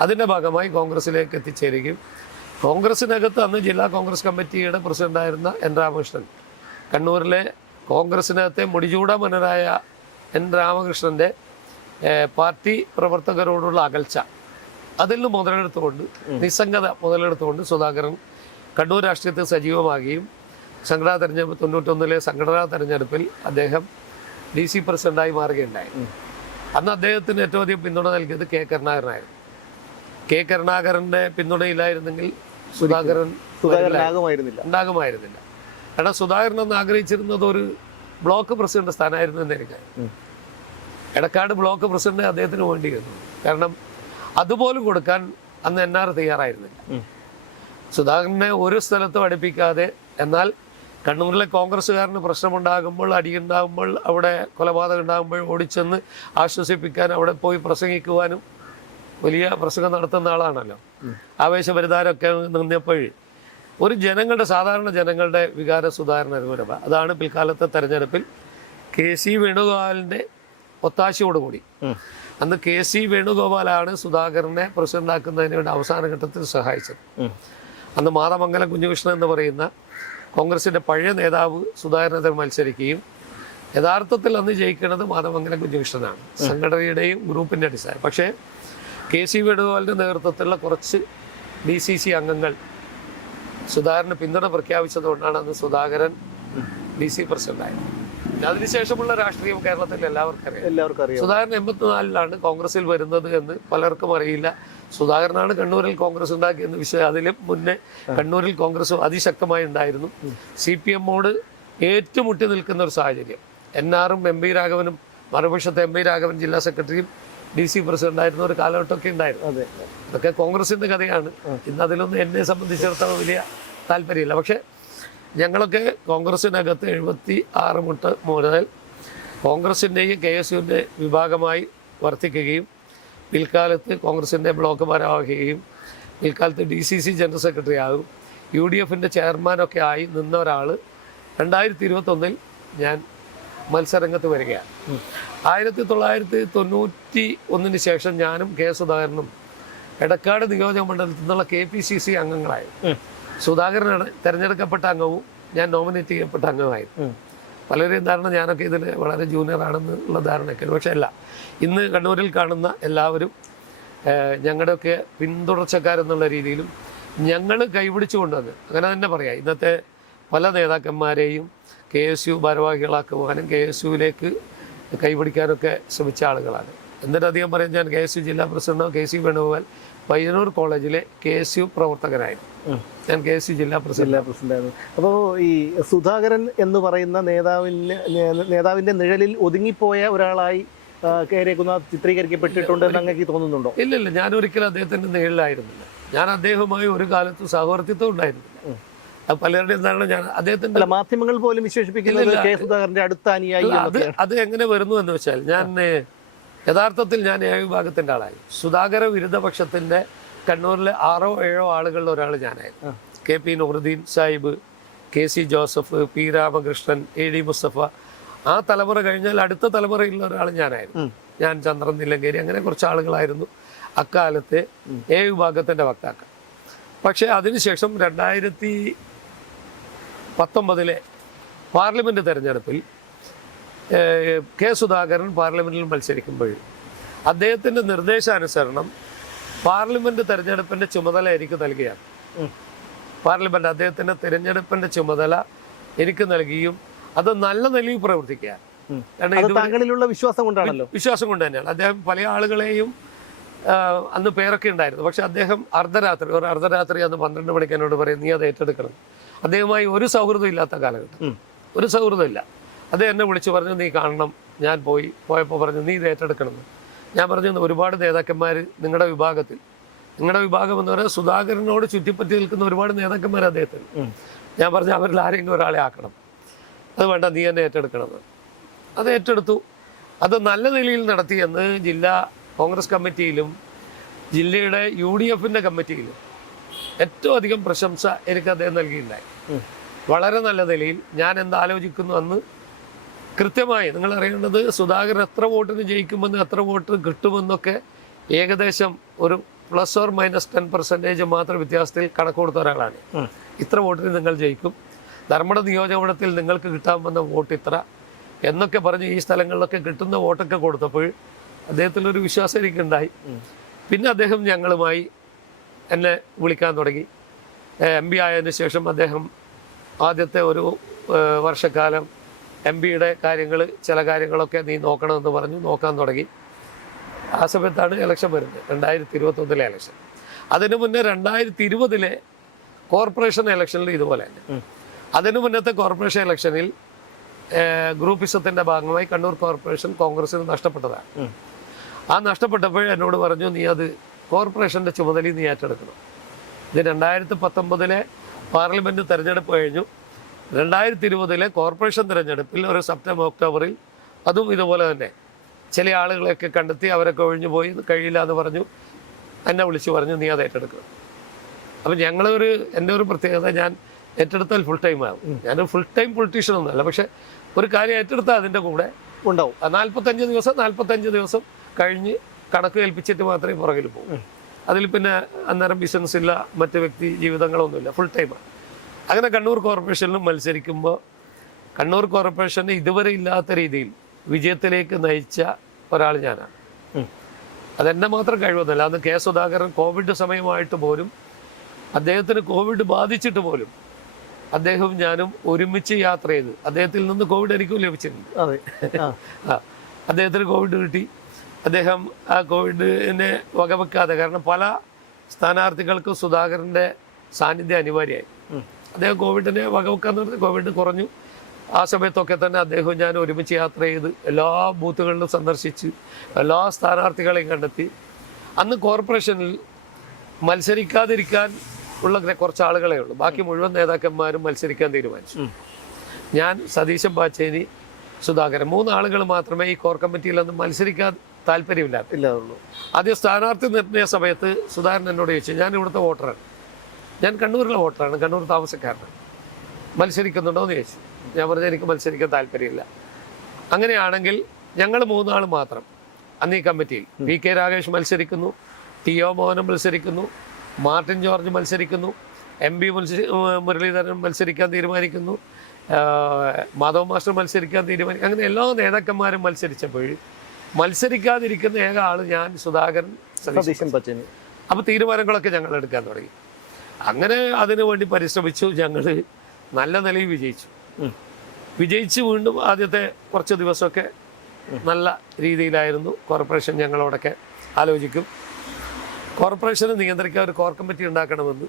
അതിൻ്റെ ഭാഗമായി കോൺഗ്രസിലേക്ക് എത്തിച്ചേരുകയും, കോൺഗ്രസിനകത്ത് അന്ന് ജില്ലാ കോൺഗ്രസ് കമ്മിറ്റിയുടെ പ്രസിഡന്റായിരുന്ന N. രാമകൃഷ്ണൻ, കണ്ണൂരിലെ കോൺഗ്രസിനകത്തെ മുടിചൂടാമനരായ N. രാമകൃഷ്ണൻ്റെ പാർട്ടി പ്രവർത്തകരോടുള്ള അകൽച്ച, അതിൽ നിന്ന് മുതലെടുത്തുകൊണ്ട്, നിസ്സംഗത മുതലെടുത്തുകൊണ്ട് സുധാകരൻ കണ്ണൂർ രാഷ്ട്രീയത്തിൽ സജീവമാകുകയും സംഘടനാ തെരഞ്ഞെടുപ്പ് 91-ലെ സംഘടനാ തെരഞ്ഞെടുപ്പിൽ അദ്ദേഹം DC പ്രസിഡന്റായി മാറുകയുണ്ടായി. അന്ന് അദ്ദേഹത്തിന് ഏറ്റവും അധികം പിന്തുണ നൽകിയത് K. കരുണാകരനായിരുന്നു. K. കരുണാകരൻ്റെ പിന്തുണയില്ലായിരുന്നെങ്കിൽ സുധാകരൻ ഉണ്ടാകുമായിരുന്നില്ല. കാരണം സുധാകരൻ എന്ന് ആഗ്രഹിച്ചിരുന്നത് ഒരു ബ്ലോക്ക് പ്രസിഡന്റ് സ്ഥാനമായിരുന്നു എന്ന് എനിക്ക്. എടക്കാട് ബ്ലോക്ക് പ്രസിഡന്റ് അദ്ദേഹത്തിന് വേണ്ടിയിരുന്നു. കാരണം അതുപോലും കൊടുക്കാൻ അന്ന് NR തയ്യാറായിരുന്നില്ല. സുധാകരനെ ഒരു സ്ഥലത്തും അടുപ്പിക്കാതെ, എന്നാൽ കണ്ണൂരിലെ കോൺഗ്രസ്സുകാരന് പ്രശ്നമുണ്ടാകുമ്പോൾ, അടിയുണ്ടാകുമ്പോൾ, അവിടെ കൊലപാതകം ഉണ്ടാകുമ്പോൾ ഓടിച്ചെന്ന് ആശ്വസിപ്പിക്കാൻ, അവിടെ പോയി പ്രസംഗിക്കുവാനും വലിയ പ്രസംഗം നടത്തുന്ന ആളാണല്ലോ. ആവേശപരിതാരമൊക്കെ നിന്നപ്പോൾ ഒരു സാധാരണ ജനങ്ങളുടെ വികാര സുധാകരൻ അനുകൂലം. അതാണ് പിൽക്കാലത്തെ തെരഞ്ഞെടുപ്പിൽ KC വേണുഗോപാലിൻ്റെ ഒത്താശയോടുകൂടി, അന്ന് KC വേണുഗോപാലാണ് സുധാകരനെ പ്രസിഡന്റാക്കുന്നതിന് വേണ്ടി അവസാന ഘട്ടത്തിൽ സഹായിച്ചത്. അന്ന് മാതമംഗലം കുഞ്ഞുകൃഷ്ണൻ എന്ന് പറയുന്ന കോൺഗ്രസിൻ്റെ പഴയ നേതാവ് സുധാകരനെതിരെ മത്സരിക്കുകയും, യഥാർത്ഥത്തിൽ അന്ന് ജയിക്കുന്നത് മാതമംഗലം കുഞ്ഞുകൃഷ്ണനാണ്, സംഘടനയുടെയും ഗ്രൂപ്പിൻ്റെ അടിസ്ഥാനം. പക്ഷേ KC വേണുഗോപാലിൻ്റെ നേതൃത്വത്തിലുള്ള കുറച്ച് DCC അംഗങ്ങൾ സുധാകരന് പിന്തുണ പ്രഖ്യാപിച്ചതുകൊണ്ടാണ് അന്ന് സുധാകരൻ DC പ്രസിഡന്റായത്. അതിനുശേഷമുള്ള രാഷ്ട്രീയം കേരളത്തിൽ എല്ലാവർക്കും അറിയാം. സുധാകരൻ 84-ലാണ് കോൺഗ്രസിൽ വരുന്നത് എന്ന് പലർക്കും അറിയില്ല. സുധാകരനാണ് കണ്ണൂരിൽ കോൺഗ്രസ് ഉണ്ടാക്കിയെന്ന് വിഷയം. അതിലും മുന്നേ കണ്ണൂരിൽ കോൺഗ്രസ് അതിശക്തമായി ഉണ്ടായിരുന്നു. CPM-ഓട് ഏറ്റുമുട്ടി നിൽക്കുന്ന ഒരു സാഹചര്യം. NR-ഉം MP രാഘവനും മറുപക്ഷത്തെ MP രാഘവൻ ജില്ലാ സെക്രട്ടറിയും DC പ്രസിഡന്റായിരുന്ന ഒരു കാലഘട്ടമൊക്കെ ഉണ്ടായിരുന്നു. അതൊക്കെ കോൺഗ്രസിന്റെ കഥയാണ്. ഇന്ന് അതിലൊന്നും എന്നെ സംബന്ധിച്ചിടത്തോളം വലിയ താല്പര്യമില്ല. പക്ഷേ ഞങ്ങളൊക്കെ കോൺഗ്രസിനകത്ത് 76 മുതൽ കോൺഗ്രസിൻ്റെയും KSUവിൻ്റെ വിഭാഗമായി വർത്തിക്കുകയും പിൽക്കാലത്ത് കോൺഗ്രസിൻ്റെ ബ്ലോക്ക് ഭാരവാഹിയും പിൽക്കാലത്ത് DCC ജനറൽ സെക്രട്ടറി ആകും UDF-ൻ്റെ ചെയർമാനൊക്കെ ആയി നിന്ന ഒരാൾ 2021 ഞാൻ മത്സരരംഗത്ത് വരികയാണ്. 1991 ശേഷം ഞാനും K. സുധാകരനും എടക്കാട് നിയോജക മണ്ഡലത്തിൽ നിന്നുള്ള KPCC അംഗങ്ങളായിരുന്നു. സുധാകരനാണ് തിരഞ്ഞെടുക്കപ്പെട്ട അംഗവും ഞാൻ നോമിനേറ്റ് ചെയ്യപ്പെട്ട അംഗമായിരുന്നു. പലരെയും ധാരണ ഞാനൊക്കെ ഇതിൽ വളരെ ജൂനിയർ ആണെന്നുള്ള ധാരണയൊക്കെ. പക്ഷേ അല്ല, ഇന്ന് കണ്ണൂരിൽ കാണുന്ന എല്ലാവരും ഞങ്ങളുടെയൊക്കെ പിന്തുടർച്ചക്കാരെന്നുള്ള രീതിയിലും ഞങ്ങൾ കൈപിടിച്ചു കൊണ്ടുവന്ന് അങ്ങനെ തന്നെ പറയാം. ഇന്നത്തെ പല നേതാക്കന്മാരെയും KSU ഭാരവാഹികളാക്കുവാനും KSUവിലേക്ക് കൈപിടിക്കാനൊക്കെ ശ്രമിച്ച ആളുകളാണ്. എന്നിട്ടധികം പറയാൻ ഞാൻ KSU ജില്ലാ പ്രസിഡന്റോ KC വേണുഗോപാൽ പയ്യന്നൂർ കോളേജിലെ KSU പ്രവർത്തകനായിരുന്നു. ഞാൻ KSU ജില്ലാ പ്രസിഡന്റായിരുന്നു. അപ്പോൾ ഈ സുധാകരൻ എന്ന് പറയുന്ന നേതാവിൻ്റെ നിഴലിൽ ഒതുങ്ങിപ്പോയ ഒരാളായി കയറിയേക്കുന്ന ചിത്രീകരിക്കപ്പെട്ടിട്ടുണ്ട് എന്ന് അങ്ങേക്ക് തോന്നുന്നുണ്ടോ? ഇല്ലില്ല, ഞാൻ ഒരിക്കലും അദ്ദേഹത്തിൻ്റെ നിഴലിലായിരുന്നില്ല. ഞാൻ അദ്ദേഹവുമായി ഒരു കാലത്ത് സഹവർത്തിത്വം ഉണ്ടായിരുന്നില്ല. പലരുടെയും എന്താണ് ഞാൻ അദ്ദേഹത്തിൻ്റെ മാധ്യമങ്ങൾ പോലും വിശേഷിപ്പിക്കുന്നത് K. സുധാകരന്റെ അടുത്ത അനുയായി. അത് എങ്ങനെ വരുന്നു എന്ന് വെച്ചാൽ യഥാർത്ഥത്തിൽ ഞാൻ A വിഭാഗത്തിൻ്റെ ആളായി. സുധാകര വിരുദ്ധപക്ഷത്തിൻ്റെ കണ്ണൂരിലെ 6-7 ആളുകളിൽ ഒരാൾ ഞാനായിരുന്നു. KP Nooruddin Sahib, KC Joseph, P. Ramakrishnan, AD Musthafa. ആ തലമുറ കഴിഞ്ഞാൽ അടുത്ത തലമുറയിലുള്ള ഒരാൾ ഞാനായിരുന്നു. ഞാൻ ചന്ദ്രൻ നിലങ്കേരി, അങ്ങനെ കുറച്ച് ആളുകളായിരുന്നു അക്കാലത്തെ A വിഭാഗത്തിൻ്റെ വക്താക്കൾ. പക്ഷേ അതിനുശേഷം 2019 പാർലമെൻറ്റ് തെരഞ്ഞെടുപ്പിൽ K. സുധാകരൻ പാർലമെൻറ്റിൽ മത്സരിക്കുമ്പോൾ അദ്ദേഹത്തിൻ്റെ നിർദ്ദേശാനുസരണം പാർലമെൻറ്റ് തെരഞ്ഞെടുപ്പിൻ്റെ ചുമതല എനിക്ക് നൽകുകയാണ്. പാർലമെൻറ്റ് അദ്ദേഹത്തിൻ്റെ തിരഞ്ഞെടുപ്പിൻ്റെ ചുമതല എനിക്ക് നൽകിയും അത് നല്ല നിലയിൽ പ്രവർത്തിക്കുകയാണ്. താങ്കളിലുള്ള വിശ്വാസം കൊണ്ടാണല്ലോ. വിശ്വാസം കൊണ്ട് തന്നെയാണ്. അദ്ദേഹം പല ആളുകളെയും അന്ന് പേരൊക്കെ ഉണ്ടായിരുന്നു. പക്ഷെ അദ്ദേഹം അർദ്ധരാത്രി അന്ന് 12 മണിക്ക് എന്നോട് പറയും, നീ അത് ഏറ്റെടുക്കണം. അദ്ദേഹവുമായി ഒരു സൗഹൃദം ഇല്ലാത്ത കാലഘട്ടം, ഒരു സൗഹൃദമില്ല. അദ്ദേഹം എന്നെ വിളിച്ചു പറഞ്ഞു, നീ കാണണം. ഞാൻ പോയപ്പോൾ പറഞ്ഞു, നീ ഇത് ഏറ്റെടുക്കണമെന്ന്. ഞാൻ പറഞ്ഞു, ഒരുപാട് നേതാക്കന്മാർ നിങ്ങളുടെ വിഭാഗം എന്ന് പറയുന്നത് സുധാകരനോട് ചുറ്റിപ്പറ്റി നിൽക്കുന്ന ഒരുപാട് നേതാക്കന്മാർ അദ്ദേഹത്തിന്. ഞാൻ പറഞ്ഞു, അവരിൽ ആരെങ്കിലും ഒരാളെ ആക്കണം. അത് വേണ്ട, നീ എന്നെ ഏറ്റെടുക്കണമെന്ന്. അത് ഏറ്റെടുത്തു. അത് നല്ല നിലയിൽ നടത്തിയെന്ന് ജില്ലാ കോൺഗ്രസ് കമ്മിറ്റിയിലും ജില്ലയുടെ UDF-ൻ്റെ കമ്മിറ്റിയിലും ഏറ്റവും അധികം പ്രശംസ എനിക്ക് അദ്ദേഹം നൽകിയിട്ടുണ്ടായി. വളരെ നല്ല നിലയിൽ ഞാൻ എന്താലോചിക്കുന്നു അന്ന് കൃത്യമായി നിങ്ങൾ അറിയേണ്ടത് സുധാകരൻ എത്ര വോട്ടിന് ജയിക്കുമെന്ന് എത്ര വോട്ട് കിട്ടുമെന്നൊക്കെ ഏകദേശം ഒരു +or-10% മാത്രം വ്യത്യാസത്തിൽ കണക്ക് കൊടുത്ത ഒരാളാണ്. ഇത്ര വോട്ടിന് നിങ്ങൾ ജയിക്കും, ധർമ്മട നിയോജകമണ്ഡലത്തിൽ നിങ്ങൾക്ക് കിട്ടാമെന്ന വോട്ട് ഇത്ര എന്നൊക്കെ പറഞ്ഞ് ഈ സ്ഥലങ്ങളിലൊക്കെ കിട്ടുന്ന വോട്ടൊക്കെ കൊടുത്തപ്പോൾ അദ്ദേഹത്തിനൊരു വിശ്വാസം എനിക്കുണ്ടായി. പിന്നെ അദ്ദേഹം ഞങ്ങളുമായി എന്നെ വിളിക്കാൻ തുടങ്ങി. MP ആയതിനു ശേഷം അദ്ദേഹം ആദ്യത്തെ ഒരു വർഷക്കാലം MP-യുടെ ചില കാര്യങ്ങളൊക്കെ നീ നോക്കണമെന്ന് പറഞ്ഞു, നോക്കാൻ തുടങ്ങി. ആ സമയത്താണ് ഇലക്ഷൻ വരുന്നത്, 2021 ഇലക്ഷൻ. അതിനു മുന്നേ 2020 കോർപ്പറേഷൻ ഇലക്ഷനിൽ ഇതുപോലെ തന്നെ. അതിനു മുന്നത്തെ കോർപ്പറേഷൻ ഇലക്ഷനിൽ ഗ്രൂപ്പിസത്തിൻ്റെ ഭാഗമായി കണ്ണൂർ കോർപ്പറേഷൻ കോൺഗ്രസിന് നഷ്ടപ്പെട്ടതാണ്. ആ നഷ്ടപ്പെട്ടപ്പോൾ എന്നോട് പറഞ്ഞു, നീ അത് കോർപ്പറേഷൻ്റെ ചുമതലയിൽ നീ ഏറ്റെടുക്കണം. ഇത് 2019 പാർലമെൻറ്റ് തെരഞ്ഞെടുപ്പ് കഴിഞ്ഞു. 2020 കോർപ്പറേഷൻ തിരഞ്ഞെടുപ്പിൽ ഒരു സെപ്റ്റംബർ ഒക്ടോബറിൽ അതും ഇതുപോലെ തന്നെ ചില ആളുകളെയൊക്കെ കണ്ടെത്തി അവരൊക്കെ ഒഴിഞ്ഞു പോയി കഴിയില്ല എന്ന് പറഞ്ഞു. എന്നെ വിളിച്ച് പറഞ്ഞു, നീ അത് ഏറ്റെടുക്കണം. അപ്പം എൻ്റെ ഒരു പ്രത്യേകത, ഞാൻ ഏറ്റെടുത്താൽ ഫുൾ ടൈം ആകും. ഞാനൊരു ഫുൾ ടൈം പൊളിറ്റീഷ്യൻ ഒന്നുമല്ല. പക്ഷേ ഒരു കാര്യം ഏറ്റെടുത്താൽ അതിൻ്റെ കൂടെ ഉണ്ടാവും. 45 ദിവസം കഴിഞ്ഞ് കണക്ക് ഏൽപ്പിച്ചിട്ട് മാത്രമേ പുറകിൽ പോകും. അതിൽ പിന്നെ അന്നേരം ബിസിനസ് ഇല്ല, മറ്റ് വ്യക്തി ജീവിതങ്ങളൊന്നുമില്ല, ഫുൾ ടൈമാണ്. അങ്ങനെ കണ്ണൂർ കോർപ്പറേഷനിലും മത്സരിക്കുമ്പോൾ കണ്ണൂർ കോർപ്പറേഷന് ഇതുവരെ ഇല്ലാത്ത രീതിയിൽ വിജയത്തിലേക്ക് നയിച്ച ഒരാൾ ഞാനാണ്. അതെന്നെ മാത്രം കഴിവൊന്നുമില്ല. അന്ന് K. സുധാകരൻ കോവിഡ് സമയമായിട്ട് പോലും, അദ്ദേഹത്തിന് കോവിഡ് ബാധിച്ചിട്ട് പോലും അദ്ദേഹവും ഞാനും ഒരുമിച്ച് യാത്ര ചെയ്ത്, അദ്ദേഹത്തിൽ നിന്ന് കോവിഡ് എനിക്കും ലഭിച്ചിട്ടുണ്ട്. അദ്ദേഹത്തിന് കോവിഡ് കിട്ടി. അദ്ദേഹം ആ കോവിഡിനെ വകവെക്കാതെ, കാരണം പല സ്ഥാനാർത്ഥികൾക്കും സുധാകരൻ്റെ സാന്നിധ്യം അനിവാര്യമായി. അദ്ദേഹം കോവിഡിനെ വകവെക്കാന്ന് പറഞ്ഞ് കോവിഡ് കുറഞ്ഞു. ആ സമയത്തൊക്കെ തന്നെ അദ്ദേഹവും ഞാൻ ഒരുമിച്ച് യാത്ര ചെയ്ത് എല്ലാ ബൂത്തുകളിലും സന്ദർശിച്ച് എല്ലാ സ്ഥാനാർത്ഥികളെയും കണ്ടെത്തി. അന്ന് കോർപ്പറേഷനിൽ മത്സരിക്കാതിരിക്കാൻ ഉള്ള കുറച്ച് ആളുകളെ ഉള്ളൂ. ബാക്കി മുഴുവൻ നേതാക്കന്മാരും മത്സരിക്കാൻ തീരുമാനിച്ചു. ഞാൻ, സതീശൻ പാച്ചേനി, സുധാകരൻ, 3 ആളുകൾ മാത്രമേ ഈ കോർ കമ്മിറ്റിയിലൊന്നും മത്സരിക്കാൻ താല്പര്യമില്ലാത്തുള്ളൂ. ആദ്യം സ്ഥാനാർത്ഥി നിർണയ സമയത്ത് സുധാകരൻ എന്നോട് ചോദിച്ചു, ഞാൻ ഇവിടുത്തെ വോട്ടറാണ്, ഞാൻ കണ്ണൂരിലെ വോട്ടറാണ്, കണ്ണൂർ താമസക്കാരനാണ്, മത്സരിക്കുന്നുണ്ടോ എന്ന് ചോദിച്ചു. ഞാൻ പറഞ്ഞു എനിക്ക് മത്സരിക്കാൻ താല്പര്യമില്ല. അങ്ങനെയാണെങ്കിൽ ഞങ്ങൾ 3 ആൾ മാത്രം അന്ന് ഈ കമ്മിറ്റിയിൽ, VK രാഗേഷ് മത്സരിക്കുന്നു, TO മോഹനൻ മത്സരിക്കുന്നു, മാർട്ടിൻ ജോർജ് മത്സരിക്കുന്നു, MB മുരളീധരൻ മത്സരിക്കാൻ തീരുമാനിക്കുന്നു, മാധവ മാസ്റ്റർ മത്സരിക്കാൻ തീരുമാനിക്കും. അങ്ങനെ എല്ലാ നേതാക്കന്മാരും മത്സരിച്ചപ്പോൾ മത്സരിക്കാതിരിക്കുന്ന ഏക ആൾ ഞാൻ, സുധാകരൻ, സതീശൻ പാച്ചേനി. അപ്പോൾ തീരുമാനങ്ങളൊക്കെ ഞങ്ങൾ എടുക്കാൻ തുടങ്ങി. അങ്ങനെ അതിനു വേണ്ടി പരിശ്രമിച്ചു. ഞങ്ങൾ നല്ല നിലയിൽ വിജയിച്ചു. വീണ്ടും ആദ്യത്തെ കുറച്ച് ദിവസമൊക്കെ നല്ല രീതിയിലായിരുന്നു. കോർപ്പറേഷൻ ഞങ്ങളോടൊക്കെ ആലോചിക്കും, കോർപ്പറേഷനെ നിയന്ത്രിക്കാൻ ഒരു കോർ കമ്മിറ്റി ഉണ്ടാക്കണമെന്ന്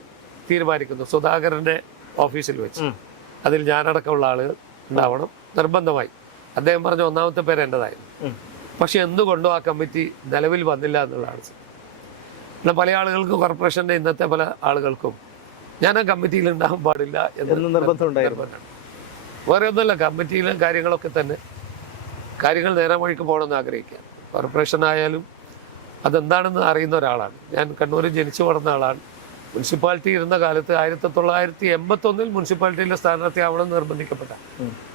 തീരുമാനിക്കുന്നു സുധാകരൻ്റെ ഓഫീസിൽ വെച്ച്. അതിൽ ഞാനടക്കമുള്ള ആളുകൾ ഉണ്ടാവണം നിർബന്ധമായി. അദ്ദേഹം പറഞ്ഞ 1ാമത്തെ പേര് എൻ്റെതായിരുന്നു. പക്ഷെ എന്തുകൊണ്ടോ ആ കമ്മിറ്റി നിലവിൽ വന്നില്ല എന്നുള്ളതാണ്. പിന്നെ പല ആളുകൾക്കും, കോർപ്പറേഷൻ്റെ ഇന്നത്തെ പല ആളുകൾക്കും ഞാൻ ആ കമ്മിറ്റിയിൽ ഉണ്ടാകാൻ പാടില്ല എന്ന് നിർബന്ധമുണ്ടായിരുന്നു. വേറെ ഒന്നുമില്ല, കമ്മിറ്റിയിലെ കാര്യങ്ങളൊക്കെ തന്നെ കാര്യങ്ങൾ നേരെ വഴിക്ക് പോകണമെന്ന് ആഗ്രഹിക്കുക. കോർപ്പറേഷനായാലും അതെന്താണെന്ന് അറിയുന്ന ഒരാളാണ് ഞാൻ. കണ്ണൂരിൽ ജനിച്ചു വളർന്ന ആളാണ്. മുനിസിപ്പാലിറ്റി ഇരുന്ന കാലത്ത് 1981 മുനിസിപ്പാലിറ്റിയിലെ സ്ഥാനാർത്ഥി ആവണമെന്ന് നിർബന്ധിക്കപ്പെട്ട,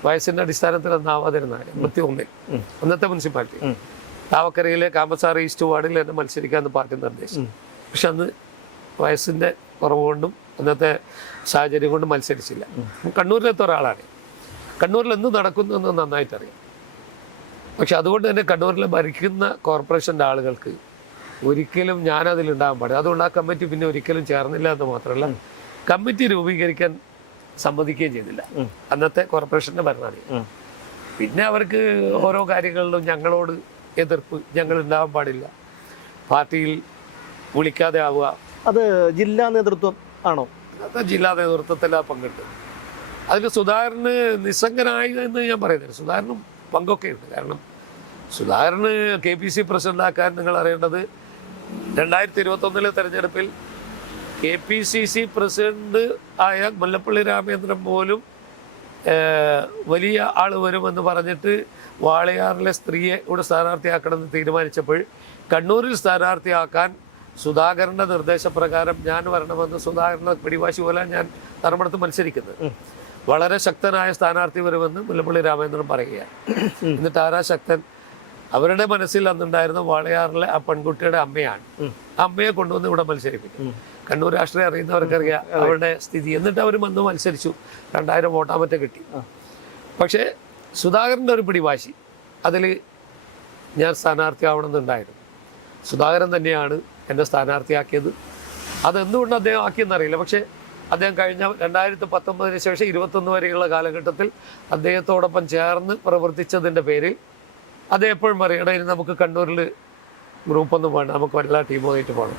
വയസ്സിൻ്റെ അടിസ്ഥാനത്തിൽ അന്നാവാതിരുന്ന 81 അന്നത്തെ മുനിസിപ്പാലിറ്റി താവക്കരയിലെ കാമസാർ ഈസ്റ്റ് വാർഡിൽ എന്നെ മത്സരിക്കാമെന്ന് പാർട്ടി നിർദ്ദേശിച്ചു. പക്ഷെ അന്ന് വയസ്സിൻ്റെ കുറവ് കൊണ്ടും അന്നത്തെ സാഹചര്യം കൊണ്ടും മത്സരിച്ചില്ല. കണ്ണൂരിലെത്ത ഒരാളാണ്. കണ്ണൂരിൽ എന്ത് നടക്കുന്നു എന്ന് നന്നായിട്ടറിയാം. പക്ഷെ അതുകൊണ്ട് തന്നെ കണ്ണൂരിൽ ഭരിക്കുന്ന കോർപ്പറേഷൻ്റെ ആളുകൾക്ക് ഒരിക്കലും ഞാനതിലുണ്ടാകാൻ പാടില്ല. അതുകൊണ്ട് ആ കമ്മിറ്റി പിന്നെ ഒരിക്കലും ചേർന്നില്ല എന്ന് മാത്രമല്ല, കമ്മിറ്റി രൂപീകരിക്കാൻ സമ്മതിക്കുകയും ചെയ്തില്ല അന്നത്തെ കോർപ്പറേഷൻ്റെ ഭരണാധികാരി. പിന്നെ അവർക്ക് ഓരോ കാര്യങ്ങളിലും ഞങ്ങളോട് എതിർപ്പ്, ഞങ്ങൾ ഉണ്ടാകാൻ പാടില്ല, പാർട്ടിയിൽ വിളിക്കാതെ ആവുക. അത് ജില്ലാ നേതൃത്വം ആണോ? അത് ജില്ലാ നേതൃത്വത്തിലാ പങ്കിട്ട്. അതിൽ സുധാകരന് നിസ്സംഗനായി എന്ന് ഞാൻ പറയുന്നില്ല, സുധാകരനും പങ്കൊക്കെ ഉണ്ട്. കാരണം സുധാകരന് KPC പ്രസിഡൻ്റാക്കാൻ നിങ്ങൾ അറിയേണ്ടത് 2021 തെരഞ്ഞെടുപ്പിൽ KPCC പ്രസിഡന്റ് ആയ മുല്ലപ്പള്ളി രാമചന്ദ്രൻ പോലും വലിയ ആൾ വരുമെന്ന് പറഞ്ഞിട്ട് വാളയാറിലെ സ്ത്രീയെ ഇവിടെ സ്ഥാനാർത്ഥിയാക്കണമെന്ന് തീരുമാനിച്ചപ്പോൾ കണ്ണൂരിൽ സ്ഥാനാർത്ഥിയാക്കാൻ സുധാകരൻ്റെ നിർദ്ദേശപ്രകാരം ഞാൻ വരണമെന്ന് സുധാകരൻ്റെ പിടിവാശി പോലെ ഞാൻ ധർമ്മടത്ത് മത്സരിക്കുന്നത്. വളരെ ശക്തനായ സ്ഥാനാർത്ഥി വരുമെന്ന് മുല്ലപ്പള്ളി രാമചന്ദ്രൻ പറയുകയാണ്. എന്നിട്ട് ആരാ ശക്തൻ? അവരുടെ മനസ്സിൽ അന്നുണ്ടായിരുന്ന വാളയാറിലെ ആ പെൺകുട്ടിയുടെ അമ്മയാണ്. ആ അമ്മയെ കൊണ്ടുവന്ന് ഇവിടെ മത്സരിപ്പിക്കും. കണ്ണൂർ രാഷ്ട്രീയം അറിയുന്നവർക്കറിയാം അവരുടെ സ്ഥിതി. എന്നിട്ട് അവർ വന്ന് മത്സരിച്ചു, 2000 വോട്ടാ മറ്റേ കിട്ടി. പക്ഷേ സുധാകരൻ്റെ ഒരു പിടിവാശി, അതിൽ ഞാൻ സ്ഥാനാർത്ഥിയാവണമെന്നുണ്ടായിരുന്നു. സുധാകരൻ തന്നെയാണ് എന്നെ സ്ഥാനാർത്ഥിയാക്കിയത്. അതെന്തുകൊണ്ട് അദ്ദേഹം ആക്കിയെന്നറിയില്ല. പക്ഷേ അദ്ദേഹം കഴിഞ്ഞ 2019 ശേഷം 21 വരെയുള്ള കാലഘട്ടത്തിൽ അദ്ദേഹത്തോടൊപ്പം ചേർന്ന് പ്രവർത്തിച്ചതിൻ്റെ പേരിൽ അദ്ദേഹം എപ്പോഴും പറയണം, ഇനി നമുക്ക് കണ്ണൂരിൽ ഗ്രൂപ്പൊന്നും വേണ്ട, നമുക്ക് എല്ലാ ടീമുമായിട്ട് പോകണം.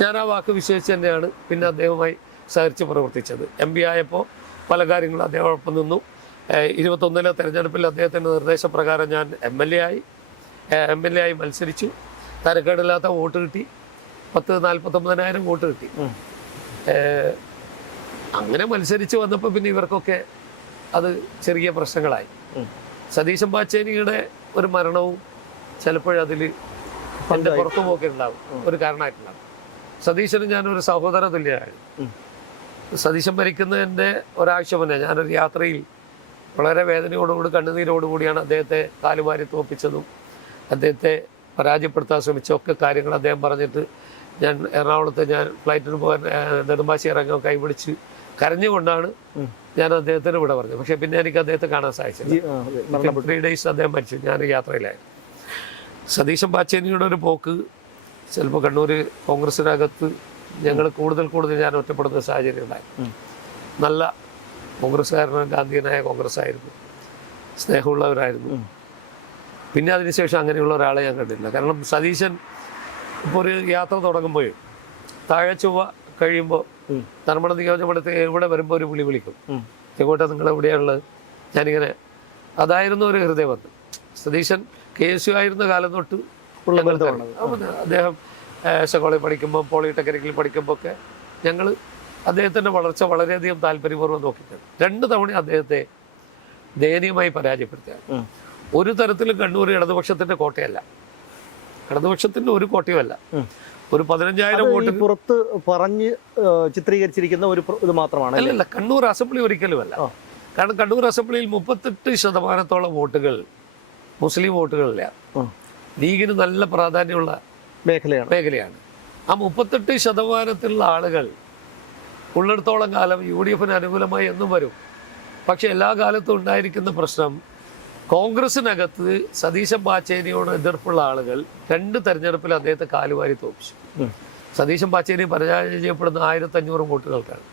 ഞാൻ ആ വാക്ക് വിശ്വസിച്ച് തന്നെയാണ് പിന്നെ അദ്ദേഹവുമായി സഹകരിച്ച് പ്രവർത്തിച്ചത്. MP ആയപ്പോൾ പല കാര്യങ്ങളും അദ്ദേഹത്തോടൊപ്പം നിന്നു. 21 തെരഞ്ഞെടുപ്പിൽ അദ്ദേഹത്തിൻ്റെ നിർദ്ദേശപ്രകാരം ഞാൻ MLA ആയി മത്സരിച്ചു. തരക്കേടില്ലാത്ത വോട്ട് കിട്ടി, 49,000 വോട്ട് കിട്ടി. അങ്ങനെ മത്സരിച്ച് വന്നപ്പോൾ പിന്നെ ഇവർക്കൊക്കെ അത് ചെറിയ പ്രശ്നങ്ങളായി. സതീശൻ പാച്ചേനിയുടെ ഒരു മരണവും ചിലപ്പോഴതിൽ എൻ്റെ പുറത്തു പോക്കി ഉണ്ടാവും, ഒരു കാരണമായിട്ടുണ്ടാവും. സതീശന് ഞാനൊരു സഹോദര തുല്യമായിരുന്നു. സതീശൻ മരിക്കുന്നതിൻ്റെ ഒരാഴ്ച മുന്നേ ഞാനൊരു യാത്രയിൽ വളരെ വേദനയോടുകൂടി കണ്ണുനീരോടുകൂടിയാണ് അദ്ദേഹത്തെ കാലുമാരി തോപ്പിച്ചതും അദ്ദേഹത്തെ പരാജയപ്പെടുത്താൻ ശ്രമിച്ചൊക്കെ കാര്യങ്ങൾ അദ്ദേഹം പറഞ്ഞിട്ട് ഞാൻ എറണാകുളത്ത് ഫ്ലൈറ്റിന് പോകാൻ നെടുമ്പാശ്ശേരി ഇറങ്ങാൻ കൈപിടിച്ച് കരഞ്ഞുകൊണ്ടാണ് ഞാൻ അദ്ദേഹത്തിന് ഇവിടെ പറഞ്ഞത്. പക്ഷേ പിന്നെ എനിക്ക് അദ്ദേഹത്തെ കാണാൻ സാധിച്ചില്ല. 3 days അദ്ദേഹം മരിച്ചു, ഞാൻ യാത്രയിലായിരുന്നു. സതീശൻ പാച്ചേനിയുടെ ഒരു പോക്ക് ചിലപ്പോൾ കണ്ണൂർ കോൺഗ്രസിനകത്ത് ഞങ്ങൾ കൂടുതൽ ഞാൻ ഒറ്റപ്പെടുന്ന സാഹചര്യം ഉണ്ടായി. നല്ല കോൺഗ്രസ്സുകാരനും ഗാന്ധിയനായ കോൺഗ്രസ് ആയിരുന്നു, സ്നേഹമുള്ളവരായിരുന്നു. പിന്നെ അതിനുശേഷം അങ്ങനെയുള്ള ഒരാളെ ഞാൻ കണ്ടിട്ടില്ല. കാരണം സതീശൻ ഇപ്പോൾ ഒരു യാത്ര തുടങ്ങുമ്പോൾ താഴെ ചൊവ്വ കഴിയുമ്പോൾ ധർമ്മട നിയോജകമണ്ഡലത്തിൽ ഇവിടെ വരുമ്പോൾ ഒരു വിളിക്കും, ചെങ്കോട്ടെ നിങ്ങൾ എവിടെയാണുള്ളത്, ഞാനിങ്ങനെ അതായിരുന്നു ഒരു ഹൃദയബന്ധം. സതീശൻ KSU ആയിരുന്ന കാലം തൊട്ട് ഉള്ള ബന്ധമാണ്. അദ്ദേഹം കോളേജിൽ പഠിക്കുമ്പോൾ പോളിടെക്നിക്കിൽ പഠിക്കുമ്പോൾ ഒക്കെ ഞങ്ങൾ അദ്ദേഹത്തിൻ്റെ വളർച്ച വളരെയധികം താല്പര്യപൂർവ്വം നോക്കിയിട്ടുണ്ട്. 2 തവണ അദ്ദേഹത്തെ ദയനീയമായി പരാജയപ്പെടുത്തുകയാണ്. ഒരു തരത്തിലും കണ്ണൂർ ഇടതുപക്ഷത്തിൻ്റെ കോട്ടയല്ല, ഇടതുപക്ഷത്തിൻ്റെ ഒരു കോട്ടയുമല്ല. ഒരു 15,000 വോട്ട് പുറത്ത് പറഞ്ഞ് ചിത്രീകരിച്ചിരിക്കുന്ന ഒരു ഇത് മാത്രമാണ്. അല്ലല്ല, കണ്ണൂർ അസംബ്ലി ഒരിക്കലുമല്ല. കാരണം കണ്ണൂർ അസംബ്ലിയിൽ 38% വോട്ടുകൾ മുസ്ലിം വോട്ടുകളില്ല. ലീഗിന് നല്ല പ്രാധാന്യമുള്ള മേഖലയാണ്. ആ 38% ആളുകൾ ഉള്ളിടത്തോളം കാലം UDF അനുകൂലമായി എന്നും വരും. പക്ഷെ എല്ലാ കാലത്തും ഉണ്ടായിരിക്കുന്ന പ്രശ്നം, കോൺഗ്രസിനകത്ത് സതീശൻ പാച്ചേനിയോട് എതിർപ്പുള്ള ആളുകൾ 2 തെരഞ്ഞെടുപ്പിൽ അദ്ദേഹത്തെ കാലുവാരി തോപ്പിച്ചു. സതീശൻ പാച്ചേനി പരാജയപ്പെടുന്ന 1500 വോട്ടുകൾക്കാണ്.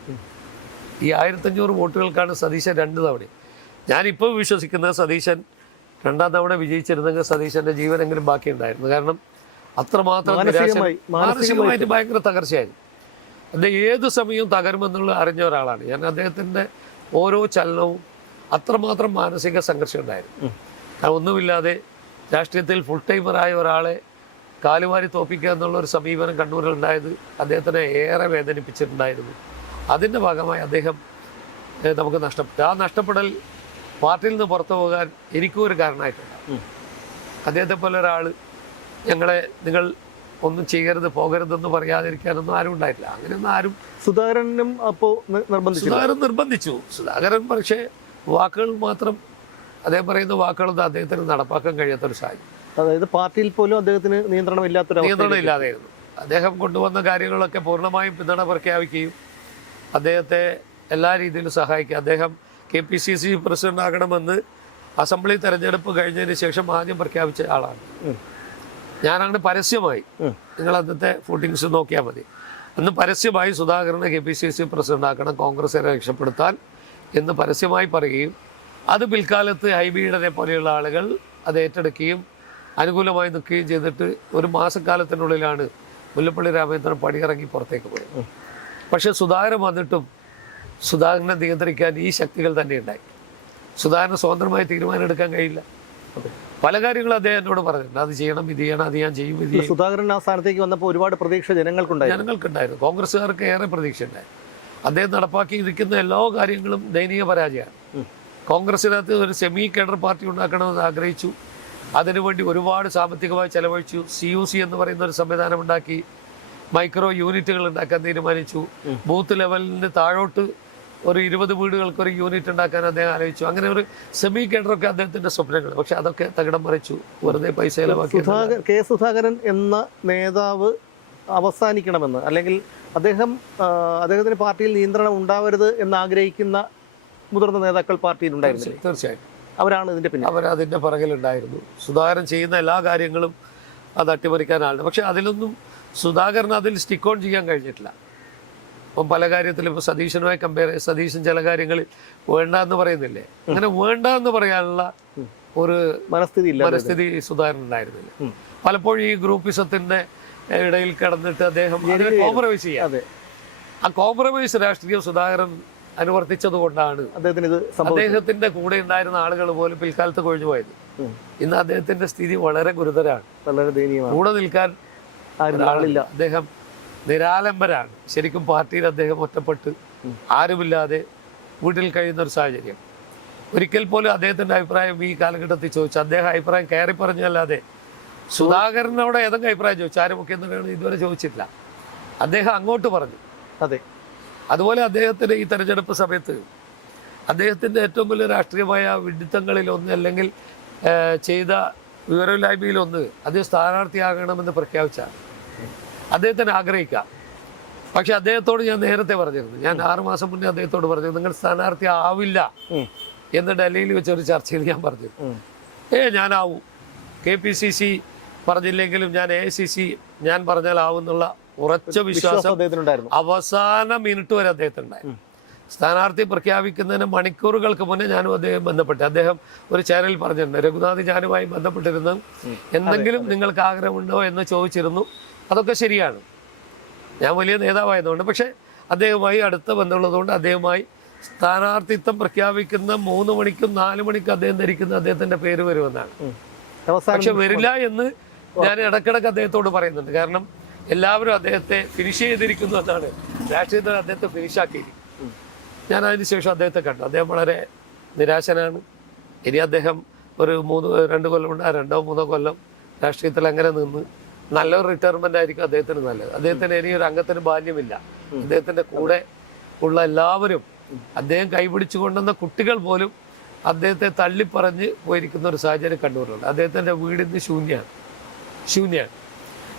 ഈ 1500 വോട്ടുകൾക്കാണ് സതീശൻ 2 തവണ. ഞാനിപ്പോൾ വിശ്വസിക്കുന്നത് സതീശൻ 2ാം തവണ വിജയിച്ചിരുന്നെങ്കിൽ സതീശൻ്റെ ജീവനെങ്കിലും ബാക്കിയുണ്ടായിരുന്നു. കാരണം അത്രമാത്രം മാനസികമായിട്ട് ഭയങ്കര തകർച്ചയായിരുന്നു. അദ്ദേഹം ഏത് സമയവും തകരുമെന്നുള്ള അറിഞ്ഞ ഒരാളാണ് ഞാൻ. അദ്ദേഹത്തിൻ്റെ ഓരോ ചലനവും അത്രമാത്രം മാനസിക സംഘർഷം ഉണ്ടായിരുന്നു. കാരണം ഒന്നുമില്ലാതെ രാഷ്ട്രീയത്തിൽ ഫുൾ ടൈമറായ ഒരാളെ കാലുവാരി തോപ്പിക്കുക എന്നുള്ളൊരു സമീപനം കണ്ണൂരിൽ ഉണ്ടായത് അദ്ദേഹത്തിനെ ഏറെ വേദനിപ്പിച്ചിട്ടുണ്ടായിരുന്നു. അതിൻ്റെ ഭാഗമായി അദ്ദേഹം നമുക്ക് നഷ്ടപ്പെട്ടു. ആ നഷ്ടപ്പെടൽ പാർട്ടിയിൽ നിന്ന് പുറത്തു പോകാൻ എനിക്കും ഒരു കാരണമായിട്ടുണ്ട്. അദ്ദേഹത്തെ പോലെ ഒരാൾ ഞങ്ങളെ നിങ്ങൾ ഒന്നും ചെയ്യരുത് പോകരുതെന്ന് പറയാതിരിക്കാനൊന്നും ആരും ഉണ്ടായിട്ടില്ല. അങ്ങനെയൊന്നും ആരും. സുധാകരനും അപ്പോൾ നിർബന്ധിച്ചു. സുധാകരൻ പക്ഷേ വാക്കുകൾ മാത്രം, അദ്ദേഹം പറയുന്ന വാക്കുകളൊന്നും അദ്ദേഹത്തിന് നടപ്പാക്കാൻ കഴിയാത്തൊരു സാഹചര്യം. അതായത് പാർട്ടിയിൽ പോലും അദ്ദേഹത്തിന് നിയന്ത്രണം ഇല്ലാതെയായിരുന്നു. അദ്ദേഹം കൊണ്ടുവന്ന കാര്യങ്ങളൊക്കെ പൂർണ്ണമായും പിന്തുണ പ്രഖ്യാപിക്കുകയും അദ്ദേഹത്തെ എല്ലാ രീതിയിലും സഹായിക്കുക. അദ്ദേഹം KPCC പ്രസിഡന്റ് ആകണമെന്ന് അസംബ്ലി തെരഞ്ഞെടുപ്പ് കഴിഞ്ഞതിന് ശേഷം ആദ്യം പ്രഖ്യാപിച്ച ആളാണ്. ഞാനങ്ങനെ പരസ്യമായി, നിങ്ങൾ അന്നത്തെ ഫൂട്ടിങ്സ് നോക്കിയാൽ മതി, അന്ന് പരസ്യമായി സുധാകരനെ KPCC പ്രസിഡന്റ് ആക്കണം, കോൺഗ്രസിനെ രക്ഷപ്പെടുത്താൻ എന്ന് പരസ്യമായി പറയുകയും അത് പിൽക്കാലത്ത് ഹൈബീഡനെ പോലെയുള്ള ആളുകൾ അത് ഏറ്റെടുക്കുകയും അനുകൂലമായി നിൽക്കുകയും ചെയ്തിട്ട് ഒരു മാസക്കാലത്തിനുള്ളിലാണ് മുല്ലപ്പള്ളി രാമചന്ദ്രൻ പടിയിറങ്ങി പുറത്തേക്ക് പോയത്. പക്ഷേ സുധാകരൻ വന്നിട്ടും സുധാകരനെ നിയന്ത്രിക്കാൻ ഈ ശക്തികൾ തന്നെ ഉണ്ടായി. സുധാകരന് സ്വതന്ത്രമായി തീരുമാനം എടുക്കാൻ കഴിയില്ല. പല കാര്യങ്ങളും അദ്ദേഹം എന്നോട് പറഞ്ഞിട്ടുണ്ട്, അത് ചെയ്യണം, ഇത് ചെയ്യണം, അത് ഞാൻ ചെയ്യും, ഇത് ചെയ്യും. സുധാകരൻ ആ സ്ഥാനത്തേക്ക് വന്നപ്പോൾ ഒരുപാട് പ്രതീക്ഷ ജനങ്ങൾക്കുണ്ടായിരുന്നു. കോൺഗ്രസ്സുകാർക്ക് ഏറെ പ്രതീക്ഷ ഉണ്ടായിരുന്നു. അദ്ദേഹം നടപ്പാക്കിയിരിക്കുന്ന എല്ലാ കാര്യങ്ങളും ദയനീയ പരാജയമാണ്. കോൺഗ്രസിനകത്ത് ഒരു സെമി കേഡർ പാർട്ടി ഉണ്ടാക്കണമെന്ന് ആഗ്രഹിച്ചു. അതിനുവേണ്ടി ഒരുപാട് സാമ്പത്തികമായി ചെലവഴിച്ചു. CUC എന്ന് പറയുന്ന ഒരു സംവിധാനം ഉണ്ടാക്കി, മൈക്രോ യൂണിറ്റുകൾ ഉണ്ടാക്കാൻ തീരുമാനിച്ചു. ബൂത്ത് ലെവലിന് താഴോട്ട് ഒരു 20 വീടുകൾക്ക് ഒരു യൂണിറ്റ് ഉണ്ടാക്കാൻ അദ്ദേഹം ആലോചിച്ചു. അങ്ങനെ ഒരു സെമി കേഡറൊക്കെ അദ്ദേഹത്തിൻ്റെ സ്വപ്നങ്ങൾ. പക്ഷെ അതൊക്കെ തകിടം മറിച്ചു, വെറുതെ പൈസ ചെലവാക്കി. K. സുധാകരൻ എന്ന നേതാവ് അവസാനിക്കണമെന്ന്, അല്ലെങ്കിൽ അദ്ദേഹത്തിന് പാർട്ടിയിൽ നിയന്ത്രണം ഉണ്ടാവരുത് എന്ന് ആഗ്രഹിക്കുന്ന മുതിർന്ന നേതാക്കൾ പാർട്ടിയിൽ ഉണ്ടായിരുന്നു. തീർച്ചയായും അവരാണ് ഇതിൻ്റെ പിന്നെ അവരതിൻ്റെ പുറകിലുണ്ടായിരുന്നു. സുധാകരൻ ചെയ്യുന്ന എല്ലാ കാര്യങ്ങളും അത് അട്ടിമറിക്കാനാണ്. പക്ഷെ അതിലൊന്നും സുധാകരൻ അതിൽ സ്റ്റിക്ക് ഓൺ ചെയ്യാൻ കഴിഞ്ഞിട്ടില്ല. അപ്പം പല കാര്യത്തിലും ഇപ്പോൾ സതീശനുമായി കമ്പയർ ചെയ്ത് സതീശൻ ചില കാര്യങ്ങളിൽ വേണ്ട എന്ന് പറയുന്നില്ലേ, അങ്ങനെ വേണ്ട എന്ന് പറയാനുള്ള ഒരു മനസ്ഥിതി സുധാകരൻ ഉണ്ടായിരുന്നില്ല. പലപ്പോഴും ഈ ഗ്രൂപ്പിസത്തിൻ്റെ ഇടയിൽ കിടന്നിട്ട് അദ്ദേഹം കോംപ്രമൈസ് ചെയ്യാം. ആ കോംപ്രമൈസ് രാഷ്ട്രീയം സുധാകരൻ അനുവർത്തിച്ചത് കൊണ്ടാണ് അദ്ദേഹത്തിന്റെ കൂടെ ഉണ്ടായിരുന്ന ആളുകൾ പോലും പിൽക്കാലത്ത് കൊഴിഞ്ഞു പോയത്. ഇന്ന് അദ്ദേഹത്തിന്റെ സ്ഥിതി വളരെ ഗുരുതരാണ്, വളരെ ദയനീയമാണ്. കൂടെ നിൽക്കാൻ ആളില്ല. അദ്ദേഹം നിരാലംബരാണ്. ശരിക്കും പാർട്ടിയിൽ അദ്ദേഹം ഒറ്റപ്പെട്ട് ആരുമില്ലാതെ വീട്ടിൽ കഴിയുന്ന ഒരു സാഹചര്യം. ഒരിക്കൽ പോലും അദ്ദേഹത്തിന്റെ അഭിപ്രായം ഈ കാലഘട്ടത്തിൽ ചോദിച്ചു. അദ്ദേഹം അഭിപ്രായം കയറി പറഞ്ഞല്ലാതെ സുധാകരനോട് ഏതെങ്കിലും അഭിപ്രായം ചോദിച്ചു ആരും മുഖ്യമന്ത്രിയാണ് ഇതുവരെ ചോദിച്ചിട്ടില്ല. അദ്ദേഹം അങ്ങോട്ട് പറഞ്ഞു. അതെ, അതുപോലെ അദ്ദേഹത്തിന് ഈ തെരഞ്ഞെടുപ്പ് സമയത്ത് അദ്ദേഹത്തിൻ്റെ ഏറ്റവും വലിയ രാഷ്ട്രീയമായ വിഡിത്തങ്ങളിലൊന്ന്, അല്ലെങ്കിൽ ചെയ്ത വിവരമില്ലായ്മയിലൊന്ന്, അദ്ദേഹം സ്ഥാനാർത്ഥിയാകണമെന്ന് പ്രഖ്യാപിച്ചാണ്. അദ്ദേഹത്തിന് ആഗ്രഹിക്കാം. പക്ഷെ അദ്ദേഹത്തോട് ഞാൻ നേരത്തെ പറഞ്ഞിരുന്നു, ഞാൻ 6 മാസം മുന്നേ അദ്ദേഹത്തോട് പറഞ്ഞു, നിങ്ങൾ സ്ഥാനാർത്ഥി ആവില്ല എന്ന് ഡൽഹിയിൽ വെച്ചൊരു ചർച്ചയിൽ ഞാൻ പറഞ്ഞു. ഞാനാവും, KPCC പറഞ്ഞില്ലെങ്കിലും ഞാൻ AICC ഞാൻ പറഞ്ഞാൽ ആവുന്നുള്ള ഉറച്ച വിശ്വാസം അവസാന മിനിറ്റ് വരെ അദ്ദേഹത്തിനുണ്ടായിരുന്നു. സ്ഥാനാർത്ഥി പ്രഖ്യാപിക്കുന്നതിന് മണിക്കൂറുകൾക്ക് മുന്നേ ഞാനും അദ്ദേഹം ബന്ധപ്പെട്ടു. അദ്ദേഹം ഒരു ചാനലിൽ പറഞ്ഞിട്ടുണ്ട്, രഘുനാഥ് ഞാനുമായി ബന്ധപ്പെട്ടിരുന്നു, എന്തെങ്കിലും നിങ്ങൾക്ക് ആഗ്രഹമുണ്ടോ എന്ന് ചോദിച്ചിരുന്നു. അതൊക്കെ ശരിയാണ്, ഞാൻ വലിയ നേതാവായതുകൊണ്ട്. പക്ഷേ അദ്ദേഹവുമായി അടുത്ത ബന്ധമുള്ളതുകൊണ്ട് അദ്ദേഹവുമായി സ്ഥാനാർത്ഥിത്വം പ്രഖ്യാപിക്കുന്ന 3 മണിക്കും 4 മണിക്കും അദ്ദേഹം ധരിക്കുന്ന അദ്ദേഹത്തിൻ്റെ പേര് വരുമെന്നാണ്. പക്ഷെ വരില്ല എന്ന് ഞാൻ ഇടക്കിടക്ക് അദ്ദേഹത്തോട് പറയുന്നുണ്ട്. കാരണം എല്ലാവരും അദ്ദേഹത്തെ ഫിനിഷ് ചെയ്തിരിക്കുന്നു എന്നാണ്, രാഷ്ട്രീയത്തിൽ അദ്ദേഹത്തെ ഫിനിഷാക്കിയിരിക്കും. ഞാൻ അതിന് ശേഷം അദ്ദേഹത്തെ കണ്ടു. അദ്ദേഹം വളരെ നിരാശനാണ്. ഇനി അദ്ദേഹം ഒരു 2 കൊല്ലം ഉണ്ട്, 2-3 കൊല്ലം രാഷ്ട്രീയത്തിൽ അങ്ങനെ നിന്ന് നല്ലൊരു റിട്ടയർമെൻ്റ് ആയിരിക്കും അദ്ദേഹത്തിന് നല്ലത്. അദ്ദേഹത്തിന് ഇനി ഒരു അംഗത്തിന് ബാല്യമില്ല. അദ്ദേഹത്തിൻ്റെ കൂടെ ഉള്ള എല്ലാവരും, അദ്ദേഹം കൈപിടിച്ചു കൊണ്ടുവന്ന കുട്ടികൾ പോലും അദ്ദേഹത്തെ തള്ളിപ്പറഞ്ഞ് പോയിരിക്കുന്ന ഒരു സാഹചര്യം കണ്ണൂരുണ്ട്. അദ്ദേഹത്തിൻ്റെ വീടിന്ന് ശൂന്യാണ്.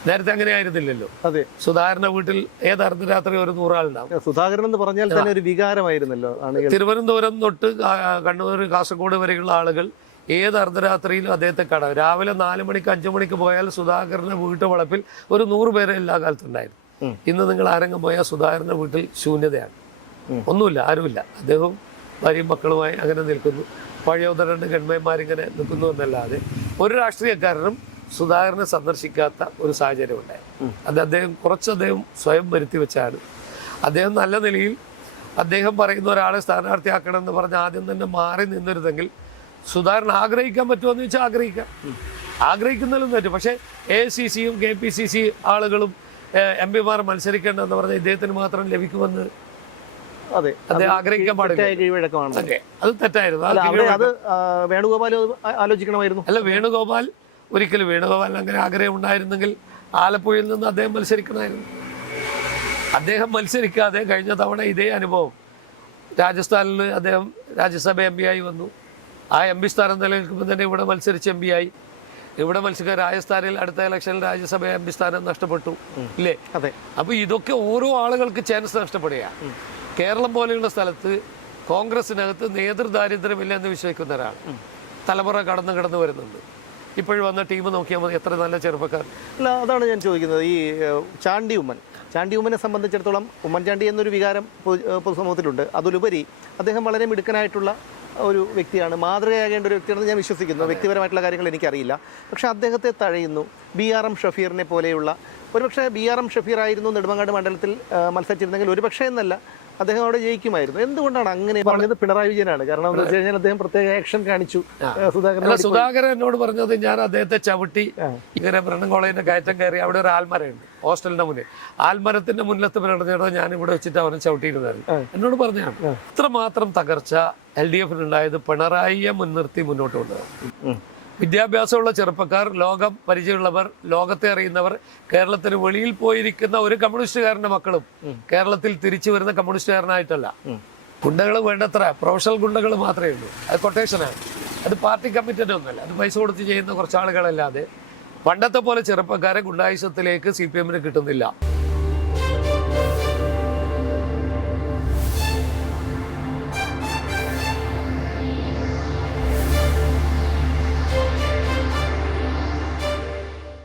നേരത്തെ അങ്ങനെ ആയിരുന്നില്ലല്ലോ. അതെ, സുധാകരന്റെ വീട്ടിൽ ഏത് അർദ്ധരാത്രി ഒരു 100 ആളുണ്ടാവും. സുധാകരൻ എന്ന് പറഞ്ഞാൽ തന്നെ ഒരു വികാരമായിരുന്നല്ലോ. തിരുവനന്തപുരം തൊട്ട് കണ്ണൂർ, കാസർഗോഡ് വരെയുള്ള ആളുകൾ ഏത് അർദ്ധരാത്രിയിലും അദ്ദേഹത്തെ കാണാം. രാവിലെ 4 മണിക്ക് 5 മണിക്ക് പോയാൽ സുധാകരന്റെ വീട്ടു വളപ്പിൽ ഒരു 100 പേരെ എല്ലാ കാലത്തുണ്ടായിരുന്നു. ഇന്ന് നിങ്ങൾ ആരെങ്കിലും പോയാൽ സുധാകരന്റെ വീട്ടിൽ ശൂന്യതയാണ്, ഒന്നുമില്ല, ആരുമില്ല. അദ്ദേഹവും ഭാര്യയും മക്കളുമായി അങ്ങനെ നിൽക്കുന്നു. പഴയ 1-2 ഗൺമേന്മാരിങ്ങനെ നിൽക്കുന്നു എന്നല്ലാതെ ഒരു രാഷ്ട്രീയക്കാരനും സുധാകരനെ സന്ദർശിക്കാത്ത ഒരു സാഹചര്യം ഉണ്ടായി. അത് അദ്ദേഹം സ്വയം വരുത്തി വെച്ചാണ്. അദ്ദേഹം നല്ല നിലയിൽ അദ്ദേഹം പറയുന്ന ഒരാളെ സ്ഥാനാർത്ഥിയാക്കണം എന്ന് പറഞ്ഞ് ആദ്യം തന്നെ മാറി നിന്നിരുന്നെങ്കിൽ സുധാകരൻ ആഗ്രഹിക്കാൻ പറ്റുമോ എന്ന് ചോദിച്ചാൽ ആഗ്രഹിക്കുന്നതിലും പറ്റും. പക്ഷേ AICCയും KPCC ആളുകളും MP മാർ മത്സരിക്കേണ്ടതെന്ന് പറഞ്ഞാൽ ഇദ്ദേഹത്തിന് മാത്രം ലഭിക്കുമെന്ന് അദ്ദേഹം ആഗ്രഹിക്കാൻ പാടില്ല. അത് തെറ്റായിരുന്നു. അത് വേണുഗോപാൽ ആലോചിക്കണമായിരുന്നു. അല്ല, വേണുഗോപാൽ അങ്ങനെ ആഗ്രഹം ഉണ്ടായിരുന്നെങ്കിൽ ആലപ്പുഴയിൽ നിന്ന് അദ്ദേഹം മത്സരിക്കണമായിരുന്നു. അദ്ദേഹം മത്സരിക്കാതെ കഴിഞ്ഞ തവണ ഇതേ അനുഭവം രാജസ്ഥാനിൽ അദ്ദേഹം രാജ്യസഭ MP ആയി വന്നു. ആ MP സ്ഥാനം നിലനിൽക്കുമ്പോൾ തന്നെ ഇവിടെ മത്സരിച്ച് MP ആയി. ഇവിടെ മത്സരിക്കാൻ രാജസ്ഥാനിൽ അടുത്ത ഇലക്ഷനിൽ രാജ്യസഭ MP സ്ഥാനം നഷ്ടപ്പെട്ടു, ഇല്ലേ? അതെ. അപ്പോൾ ഇതൊക്കെ ഓരോ ആളുകൾക്ക് ചാൻസ് നഷ്ടപ്പെടുകയാണ്. കേരളം പോലെയുള്ള സ്ഥലത്ത് കോൺഗ്രസിനകത്ത് നേതൃദാരിദ്ര്യമില്ല എന്ന് വിശ്വസിക്കുന്ന ഒരാൾ തലമുറ കടന്നു വരുന്നുണ്ട്. ഇപ്പോഴും വന്ന ടീം നോക്കിയാൽ മതി, എത്ര നല്ല ചെറുപ്പക്കാർ. അല്ല, അതാണ് ഞാൻ ചോദിക്കുന്നത്. ഈ ചാണ്ടി ഉമ്മനെ സംബന്ധിച്ചിടത്തോളം ഉമ്മൻചാണ്ടി എന്നൊരു വികാരം പൊതുസമൂഹത്തിലുണ്ട്. അതിലുപരി അദ്ദേഹം വളരെ മിടുക്കനായിട്ടുള്ള ഒരു വ്യക്തിയാണ്, മാതൃകയാകേണ്ട ഒരു വ്യക്തിയാണെന്ന് ഞാൻ വിശ്വസിക്കുന്നു. വ്യക്തിപരമായിട്ടുള്ള കാര്യങ്ങൾ എനിക്കറിയില്ല. പക്ഷേ അദ്ദേഹത്തെ തഴയുന്നു BRM ഷഫീറിനെ പോലെയുള്ള, ഒരുപക്ഷെ BRM ഷഫീർ ആയിരുന്നു നെടുമങ്ങാട് മണ്ഡലത്തിൽ മത്സരിച്ചിരുന്നെങ്കിൽ ഒരുപക്ഷെ എന്നല്ല, അദ്ദേഹം അവിടെ ജയിക്കുമായിരുന്നു. എന്തുകൊണ്ടാണ് അങ്ങനെ പറഞ്ഞത്? പിണറായി വിജയനാണ്. കാരണം എന്താ വെച്ച് കഴിഞ്ഞാൽ അദ്ദേഹം പ്രത്യേക ആക്ഷൻ കാണിച്ചു. സുധാകരൻ എന്നോട് പറഞ്ഞത്, ഞാൻ അദ്ദേഹത്തെ ചവിട്ടി ഇങ്ങനെ ബ്രണ്ണൻ കോളേജിന്റെ കയറ്റം കയറി അവിടെ ഒരു ആൽമരമുണ്ട് ഹോസ്റ്റലിന്റെ മുന്നിൽ, ആൽമരത്തിന്റെ മുന്നിലത്ത് പിറന്നേടോ ഞാൻ ഇവിടെ വെച്ചിട്ട് അവനെ ചവിട്ടിയിരുന്നായിരുന്നു എന്നോട് പറഞ്ഞാണ്. ഇത്രമാത്രം തകർച്ച LDF ഉണ്ടായത് പിണറായിയെ മുൻനിർത്തി മുന്നോട്ട് കൊണ്ടുപോകും. വിദ്യാഭ്യാസമുള്ള ചെറുപ്പക്കാർ, ലോകം പരിചയമുള്ളവർ, ലോകത്തെ അറിയുന്നവർ, കേരളത്തിന് വെളിയിൽ പോയിരിക്കുന്ന ഒരു കമ്മ്യൂണിസ്റ്റുകാരൻ്റെ മക്കളും കേരളത്തിൽ തിരിച്ചു വരുന്ന കമ്മ്യൂണിസ്റ്റുകാരനായിട്ടല്ല. ഗുണ്ടകൾ വേണ്ടത്ര, പ്രൊഫഷണൽ ഗുണ്ടകൾ മാത്രമേ ഉള്ളൂ. അത് കൊട്ടേഷനാണ്, അത് പാർട്ടി കമ്മിറ്റഡ് ഒന്നുമല്ല, അത് പൈസ കൊടുത്ത് ചെയ്യുന്ന കുറച്ച് ആളുകളല്ലാതെ പണ്ടത്തെ പോലെ ചെറുപ്പക്കാരെ ഗുണ്ടായുസത്തിലേക്ക് CPM കിട്ടുന്നില്ല.